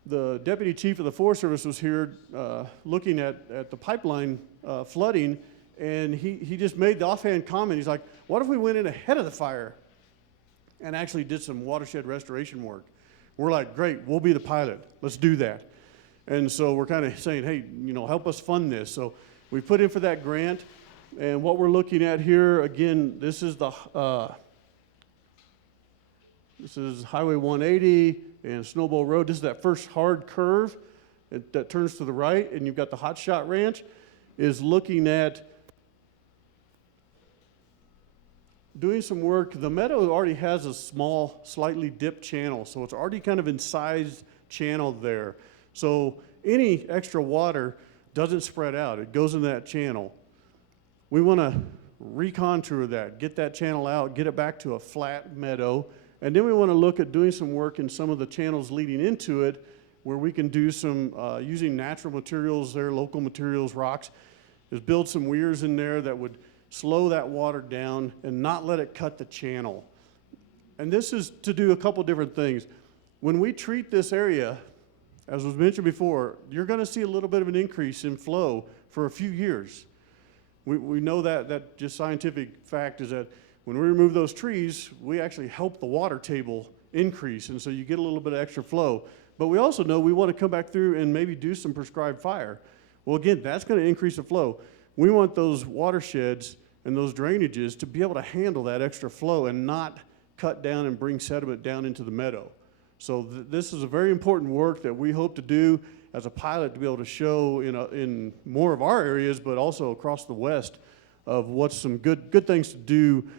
the deputy chief of the Forest Service was here looking at the pipeline flooding, and he just made the offhand comment. He's like, what if we went in ahead of the fire and actually did some watershed restoration work? We're like, great, we'll be the pilot. Let's do that. And so we're kind of saying, hey, help us fund this. So we put in for that grant. And what we're looking at here, again, this is Highway 180. and Snowball Road. This is that first hard curve that turns to the right, and you've got the Hot Shot Ranch, is looking at doing some work. The meadow already has a small, slightly dipped channel, so it's already kind of incised channel there. So any extra water doesn't spread out. It goes in that channel. We want to recontour that, get that channel out, get it back to a flat meadow, and then we want to look at doing some work in some of the channels leading into it where we can do some, using natural materials there, local materials, rocks, is build some weirs in there that would slow that water down and not let it cut the channel. And this is to do a couple different things. When we treat this area, as was mentioned before, you're going to see a little bit of an increase in flow for a few years. We know that just scientific fact is that when we remove those trees, we actually help the water table increase, and so you get a little bit of extra flow. But we also know we want to come back through and maybe do some prescribed fire. Well, again, that's going to increase the flow. We want those watersheds and those drainages to be able to handle that extra flow and not cut down and bring sediment down into the meadow. So this is a very important work that we hope to do as a pilot to be able to show in more of our areas, but also across the West, of what's some good things to do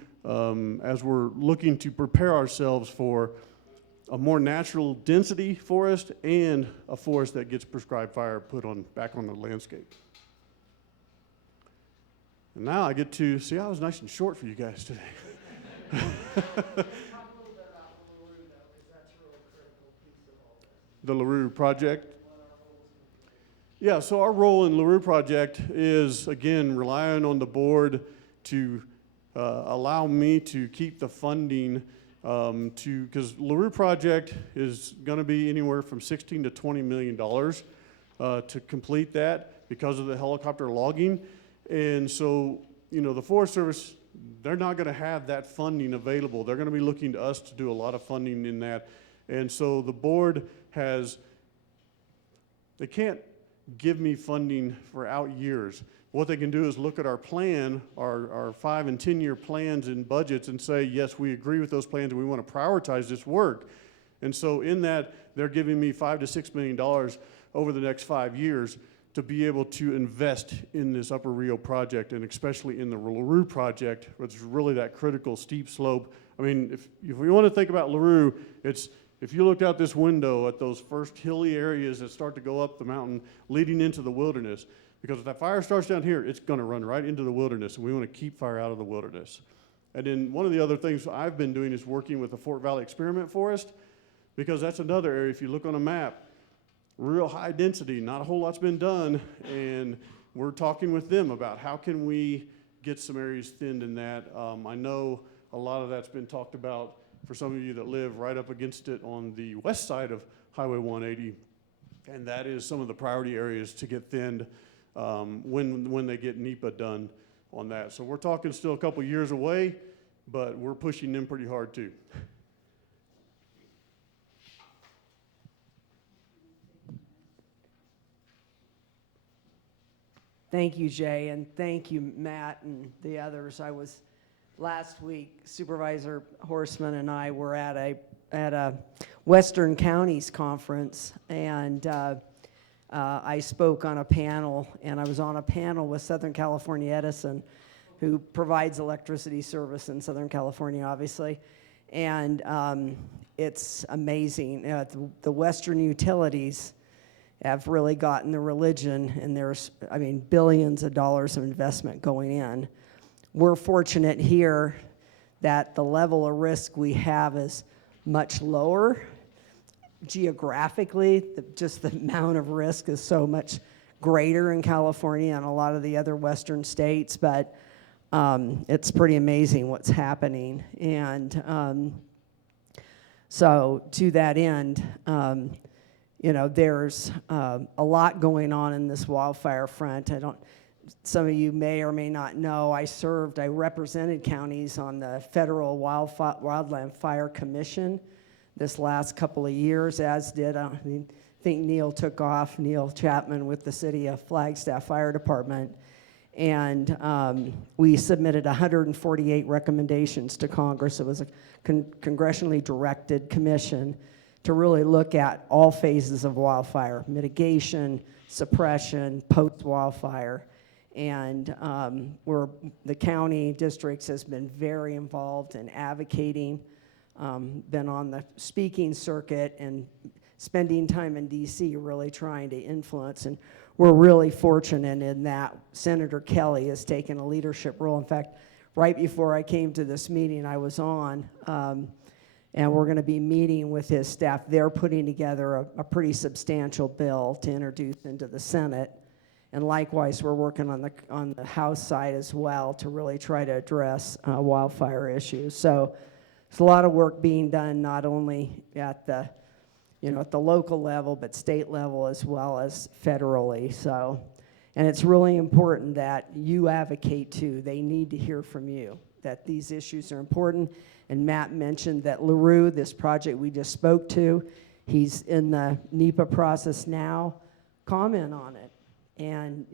as we're looking to prepare ourselves for a more natural density forest and a forest that gets prescribed fire put back on the landscape. And now I get to see, I was nice and short for you guys today. The LaRue project. Yeah, so our role in LaRue project is, again, relying on the board to allow me to keep the funding because LaRue project is going to be anywhere from $16 to $20 million to complete that because of the helicopter logging. And so, the Forest Service, they're not going to have that funding available. They're going to be looking to us to do a lot of funding in that. And so the board they can't give me funding for out years. What they can do is look at our plan, our 5 and 10 year plans and budgets, and say, yes, we agree with those plans and we want to prioritize this work. And so in that, they're giving me $5 to $6 million over the next 5 years to be able to invest in this Upper Rio project, and especially in the LaRue project, which is really that critical steep slope. I mean, if we want to think about LaRue, if you looked out this window at those first hilly areas that start to go up the mountain leading into the wilderness, because if that fire starts down here, it's going to run right into the wilderness, and we want to keep fire out of the wilderness. And then one of the other things I've been doing is working with the Fort Valley Experiment Forest, because that's another area, if you look on a map, real high density, not a whole lot's been done, and we're talking with them about how can we get some areas thinned in that. I know a lot of that's been talked about for some of you that live right up against it on the west side of Highway 180, and that is some of the priority areas to get thinned when they get NEPA done on that. So we're talking still a couple years away, but we're pushing them pretty hard too. Thank you, Jay, and thank you, Matt, and the others. Last week, Supervisor Horstman and I were at a Western Counties conference, and I spoke on a panel, and I was on a panel with Southern California Edison, who provides electricity service in Southern California, obviously. And it's amazing. The Western utilities have really gotten the religion, and there's, billions of dollars of investment going in. We're fortunate here that the level of risk we have is much lower. Geographically, just the amount of risk is so much greater in California and a lot of the other Western states, but it's pretty amazing what's happening. And so to that end, there's a lot going on in this wildfire front. Some of you may or may not know, I represented counties on the Federal Wildland Fire Commission this last couple of years, as did, I think Neil Chapman with the City of Flagstaff Fire Department. And we submitted 148 recommendations to Congress. It was a congressionally directed commission to really look at all phases of wildfire, mitigation, suppression, post-wildfire. And the county districts has been very involved in advocating, been on the speaking circuit and spending time in DC really trying to influence. And we're really fortunate in that Senator Kelly has taken a leadership role. In fact, right before I came to this meeting, I was on, and we're going to be meeting with his staff. They're putting together a pretty substantial bill to introduce into the Senate. And likewise, we're working on the House side as well to really try to address wildfire issues. So there's a lot of work being done, not only at the at the local level, but state level as well as federally. So, and it's really important that you advocate too. They need to hear from you that these issues are important. And Matt mentioned that LaRue, this project we just spoke to, he's in the NEPA process now. Comment on it. And,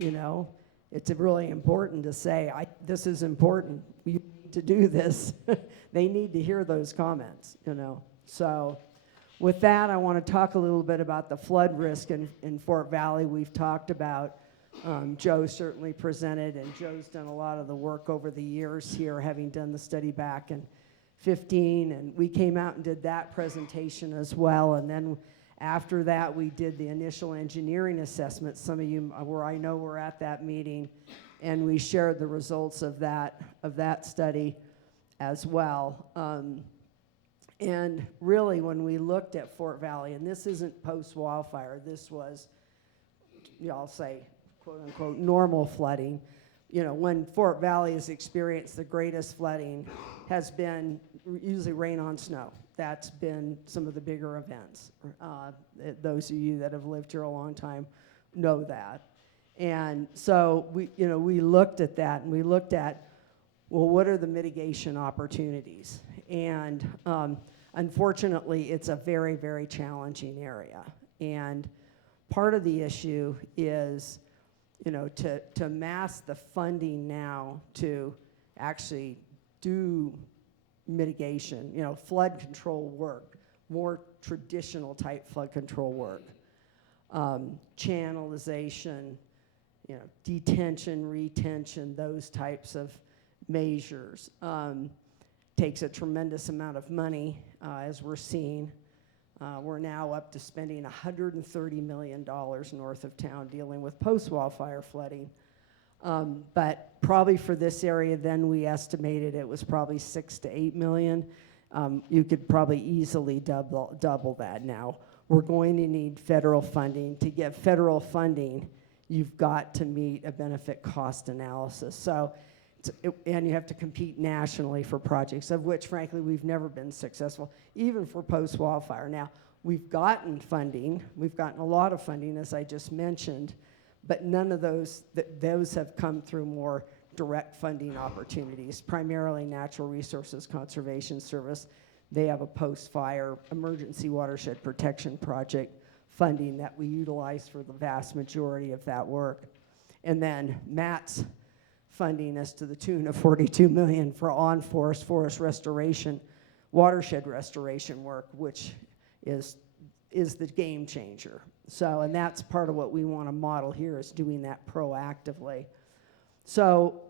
it's really important to say, this is important. You need to do this. They need to hear those comments, So with that, I want to talk a little bit about the flood risk in Fort Valley. We've talked about, Joe certainly presented, and Joe's done a lot of the work over the years here, having done the study back in 15, and we came out and did that presentation as well. And then after that, we did the initial engineering assessment. Some of you I know were at that meeting, and we shared the results of that study as well. And really, when we looked at Fort Valley, and this isn't post-wildfire, this was, I'll say, quote-unquote, normal flooding. When Fort Valley has experienced the greatest flooding has been usually rain on snow. That's been some of the bigger events. Those of you that have lived here a long time know that. And so we looked at that, and we looked at, well, what are the mitigation opportunities? And unfortunately, it's a very, very challenging area. And part of the issue is, to mass the funding now to actually do mitigation, flood control work, more traditional type flood control work, channelization, detention, retention, those types of measures. Takes a tremendous amount of money, as we're seeing. We're now up to spending $130 million north of town dealing with post-wildfire flooding. But probably for this area, then we estimated it was probably 6 to 8 million. You could probably easily double that now. We're going to need federal funding. To get federal funding, you've got to meet a benefit cost analysis. So, and you have to compete nationally for projects, of which, frankly, we've never been successful, even for post-wildfire. Now, we've gotten funding. We've gotten a lot of funding, as I just mentioned, but none of those have come through more direct funding opportunities, primarily Natural Resources Conservation Service. They have a post-fire emergency watershed protection project funding that we utilize for the vast majority of that work. And then Matt's funding us to the tune of $42 million for on-forest forest restoration, watershed restoration work, which is the game changer. So, and that's part of what we want to model here, is doing that proactively. So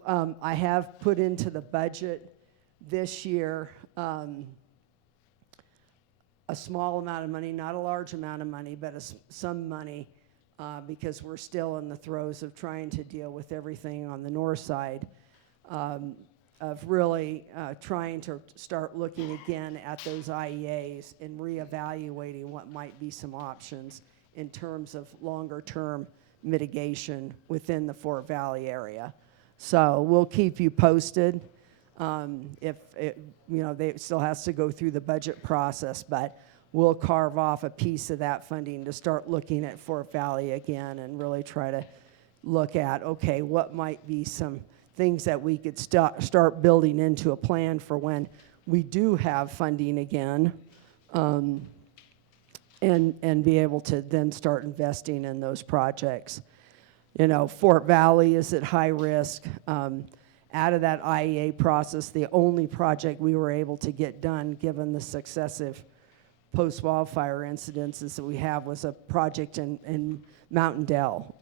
I have put into the budget this year a small amount of money, not a large amount of money, but some money, because we're still in the throes of trying to deal with everything on the north side, of really trying to start looking again at those IEAs and reevaluating what might be some options in terms of longer-term mitigation within the Fort Valley area. So we'll keep you posted. If it, it still has to go through the budget process, but we'll carve off a piece of that funding to start looking at Fort Valley again and really try to look at, okay, what might be some things that we could start building into a plan for when we do have funding again, and be able to then start investing in those projects. Fort Valley is at high risk. Out of that IEA process, the only project we were able to get done, given the successive post-wildfire incidences that we have was a project in Mountain Dell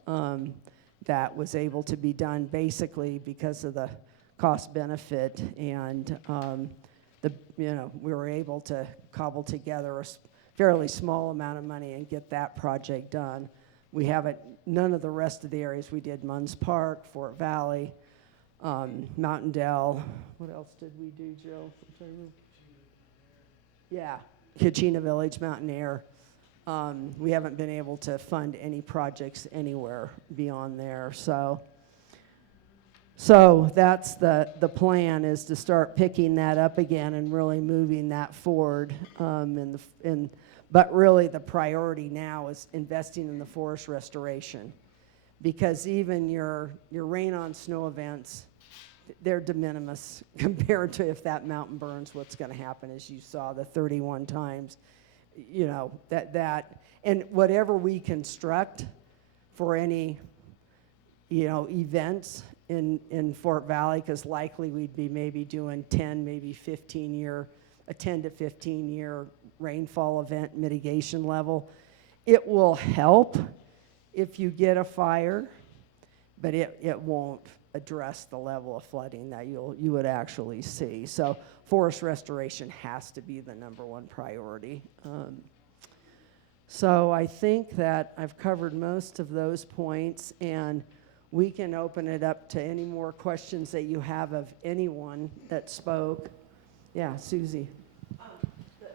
that was able to be done basically because of the cost benefit, and we were able to cobble together a fairly small amount of money and get that project done. We haven't, none of the rest of the areas we did, Munns Park, Fort Valley, Mountain Dell. What else did we do, Jill? Yeah, Kachina Village, Mountain Air. We haven't been able to fund any projects anywhere beyond there. So that's the plan, is to start picking that up again and really moving that forward. But really the priority now is investing in the forest restoration, because even your rain on snow events, they're de minimis compared to if that mountain burns, what's going to happen, as you saw the 31 times, and whatever we construct for any, events in Fort Valley, because likely we'd be maybe doing 10, maybe 15-year, a 10 to 15-year rainfall event mitigation level. It will help if you get a fire, but it won't address the level of flooding that you would actually see. So forest restoration has to be the #1 priority. So I think that I've covered most of those points, and we can open it up to any more questions that you have of anyone that spoke. Yeah, Susie. The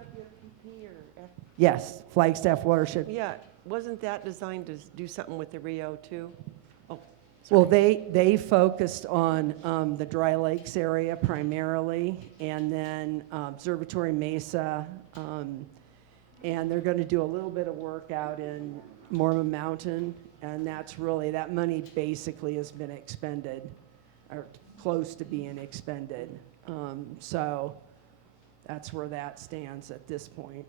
FWP or F? Yes, Flagstaff Watershed. Yeah, wasn't that designed to do something with the Rio too? Oh, Well, they focused on the Dry Lakes area primarily, and then Observatory Mesa, and they're going to do a little bit of work out in Mormon Mountain, and that's really, that money basically has been expended, or close to being expended. So that's where that stands at this point.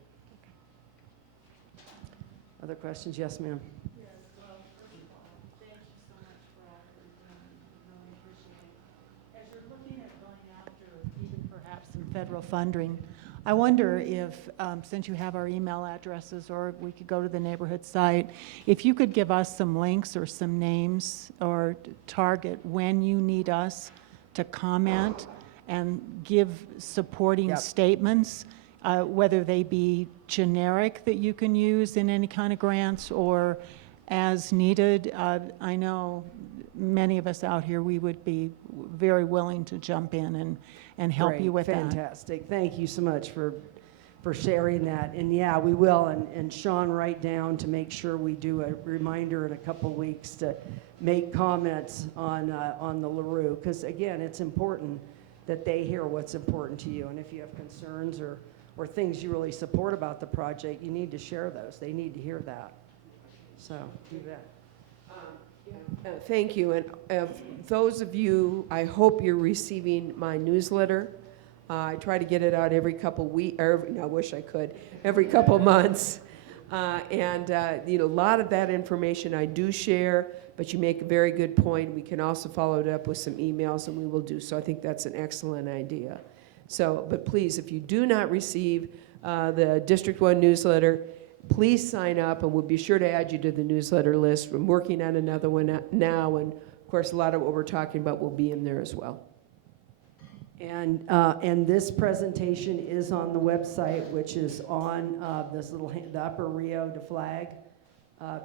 Other questions? Yes, ma'am. Yes, well, first of all, thank you so much for all that you've done. I really appreciate it. As you're looking at going after even perhaps some federal funding, I wonder if, since you have our email addresses, or we could go to the neighborhood site, if you could give us some links or some names, or target when you need us to comment and give supporting statements, whether they be generic that you can use in any kind of grants or as needed. I know many of us out here, we would be very willing to jump in and help Great, you with that. fantastic. Thank you so much for sharing that. And yeah, we will. And Sean, write down to make sure we do a reminder in a couple weeks to make comments on the LaRue, because again, it's important that they hear what's important to you. And if you have concerns or things you really support about the project, you need to share those. They need to hear that. So do that. Thank you. And those of you, I hope you're receiving my newsletter. I try to get it out every couple weeks, or I wish I could, every couple months. A lot of that information I do share, but you make a very good point. We can also follow it up with some emails, and we will do so. I think that's an excellent idea. So, but please, if you do not receive the District 1 newsletter, please sign up, and we'll be sure to add you to the newsletter list. I'm working on another one now, and of course, a lot of what we're talking about will be in there as well. And this presentation is on the website, which is on the upper Rio de Flag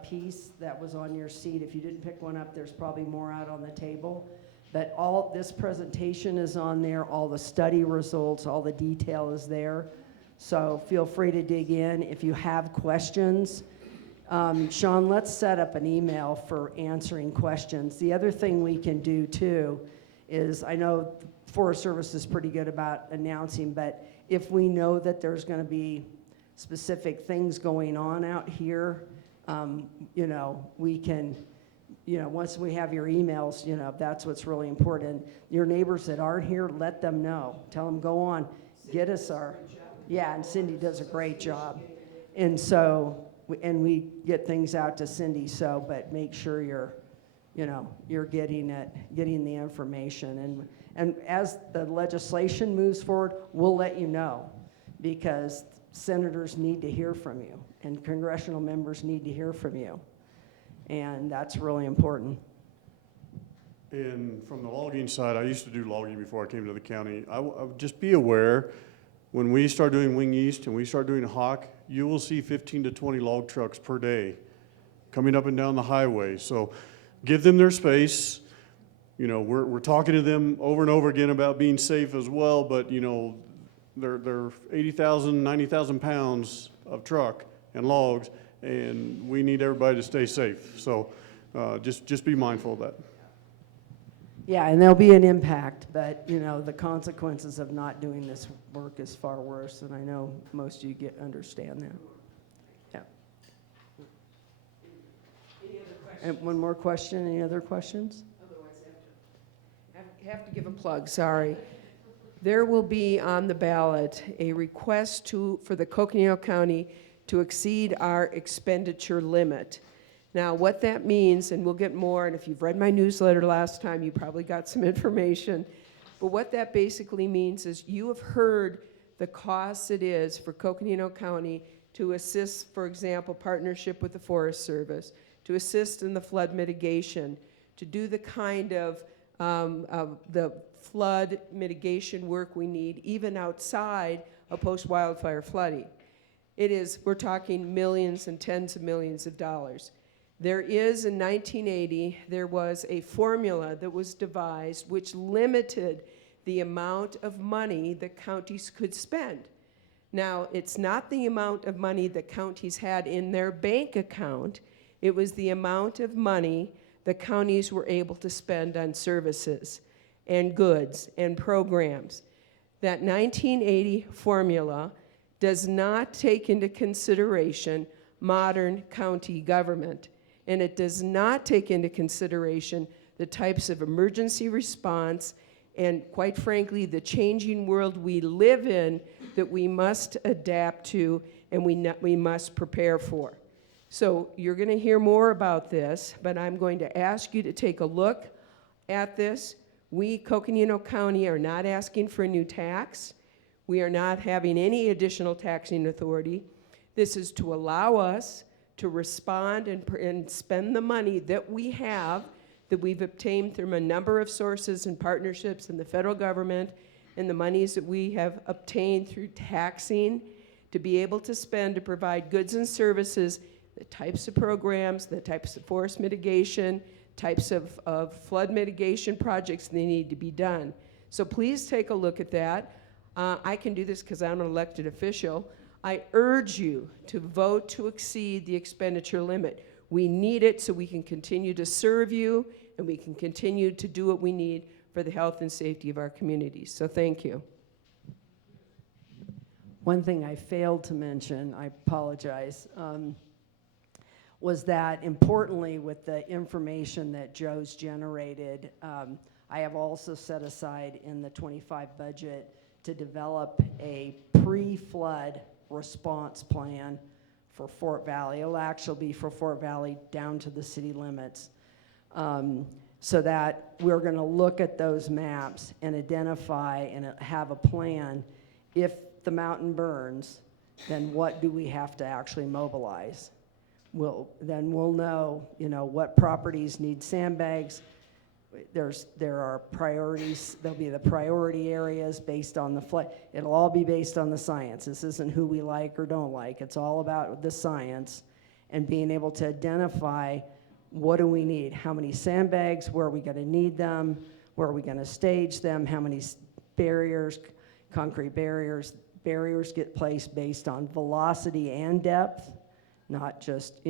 piece that was on your seat. If you didn't pick one up, there's probably more out on the table. But all this presentation is on there, all the study results, all the detail is there. So feel free to dig in. If you have questions, Sean, let's set up an email for answering questions. The other thing we can do too is, I know Forest Service is pretty good about announcing, but if we know that there's going to be specific things going on out here, we can, once we have your emails, that's what's really important. Your neighbors that aren't here, let them know. Tell them, go on, get us our, and Cindy does a great job. And so, we get things out to Cindy, but make sure you're getting the information. And as the legislation moves forward, we'll let you know, because senators need to hear from you, and congressional members need to hear from you. And that's really important. And from the logging side, I used to do logging before I came to the county. I would just be aware, when we start doing Wing East and we start doing Hawk, you will see 15 to 20 log trucks per day coming up and down the highway. So give them their space. You know, we're talking to them over and over again about being safe as well, but you know, they're 80,000, 90,000 pounds of truck and logs, and we need everybody to stay safe. So just be mindful of that. Yeah, and there'll be an impact, but you know, the consequences of not doing this work is far worse, and I know most of you understand that. Yeah. Any other questions? And one more question, any other questions? Otherwise, I have to give a plug, sorry. There will be on the ballot a request for the Coconino County to exceed our expenditure limit. Now, what that means, and we'll get more, and if you've read my newsletter last time, you probably got some information, but what that basically means is you have heard the cost it is for Coconino County to assist, for example, partnership with the Forest Service, to assist in the flood mitigation, to do the kind of the flood mitigation work we need, even outside of post-wildfire flooding. We're talking millions and tens of millions of dollars. There is, in 1980, there was a formula that was devised which limited the amount of money that counties could spend. Now, it's not the amount of money that counties had in their bank account, it was the amount of money the counties were able to spend on services and goods and programs. That 1980 formula does not take into consideration modern county government, and it does not take into consideration the types of emergency response and, quite frankly, the changing world we live in that we must adapt to and we must prepare for. So you're going to hear more about this, but I'm going to ask you to take a look at this. We, Coconino County, are not asking for a new tax. We are not having any additional taxing authority. This is to allow us to respond and spend the money that we have, that we've obtained from a number of sources and partnerships in the federal government, and the monies that we have obtained through taxing, to be able to spend to provide goods and services, the types of programs, the types of forest mitigation, types of flood mitigation projects that need to be done. So please take a look at that. I can do this because I'm an elected official. I urge you to vote to exceed the expenditure limit. We need it so we can continue to serve you and we can continue to do what we need for the health and safety of our communities. So thank you. One thing I failed to mention, I apologize, was that importantly with the information that Joe's generated, I have also set aside in the 25 budget to develop a pre-flood response plan for Fort Valley. It'll actually be for Fort Valley down to the city limits. So that we're going to look at those maps and identify and have a plan. If the mountain burns, then what do we have to actually mobilize? Then we'll know, what properties need sandbags. There are priorities. There'll be the priority areas based on the flood. It'll all be based on the science. This isn't who we like or don't like. It's all about the science and being able to identify what do we need, how many sandbags, where are we going to need them, where are we going to stage them, how many barriers, concrete barriers. Barriers get placed based on velocity and depth, not just,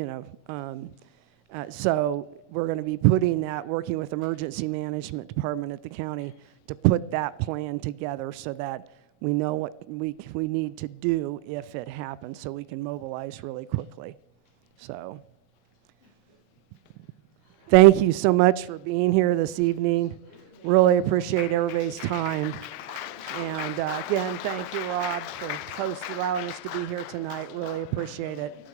so we're going to be putting that, working with emergency management department at the county to put that plan together so that we know what we need to do if it happens so we can mobilize really quickly. So thank you so much for being here this evening. Really appreciate everybody's time. And again, thank you, Rob, for allowing us to be here tonight. Really appreciate it.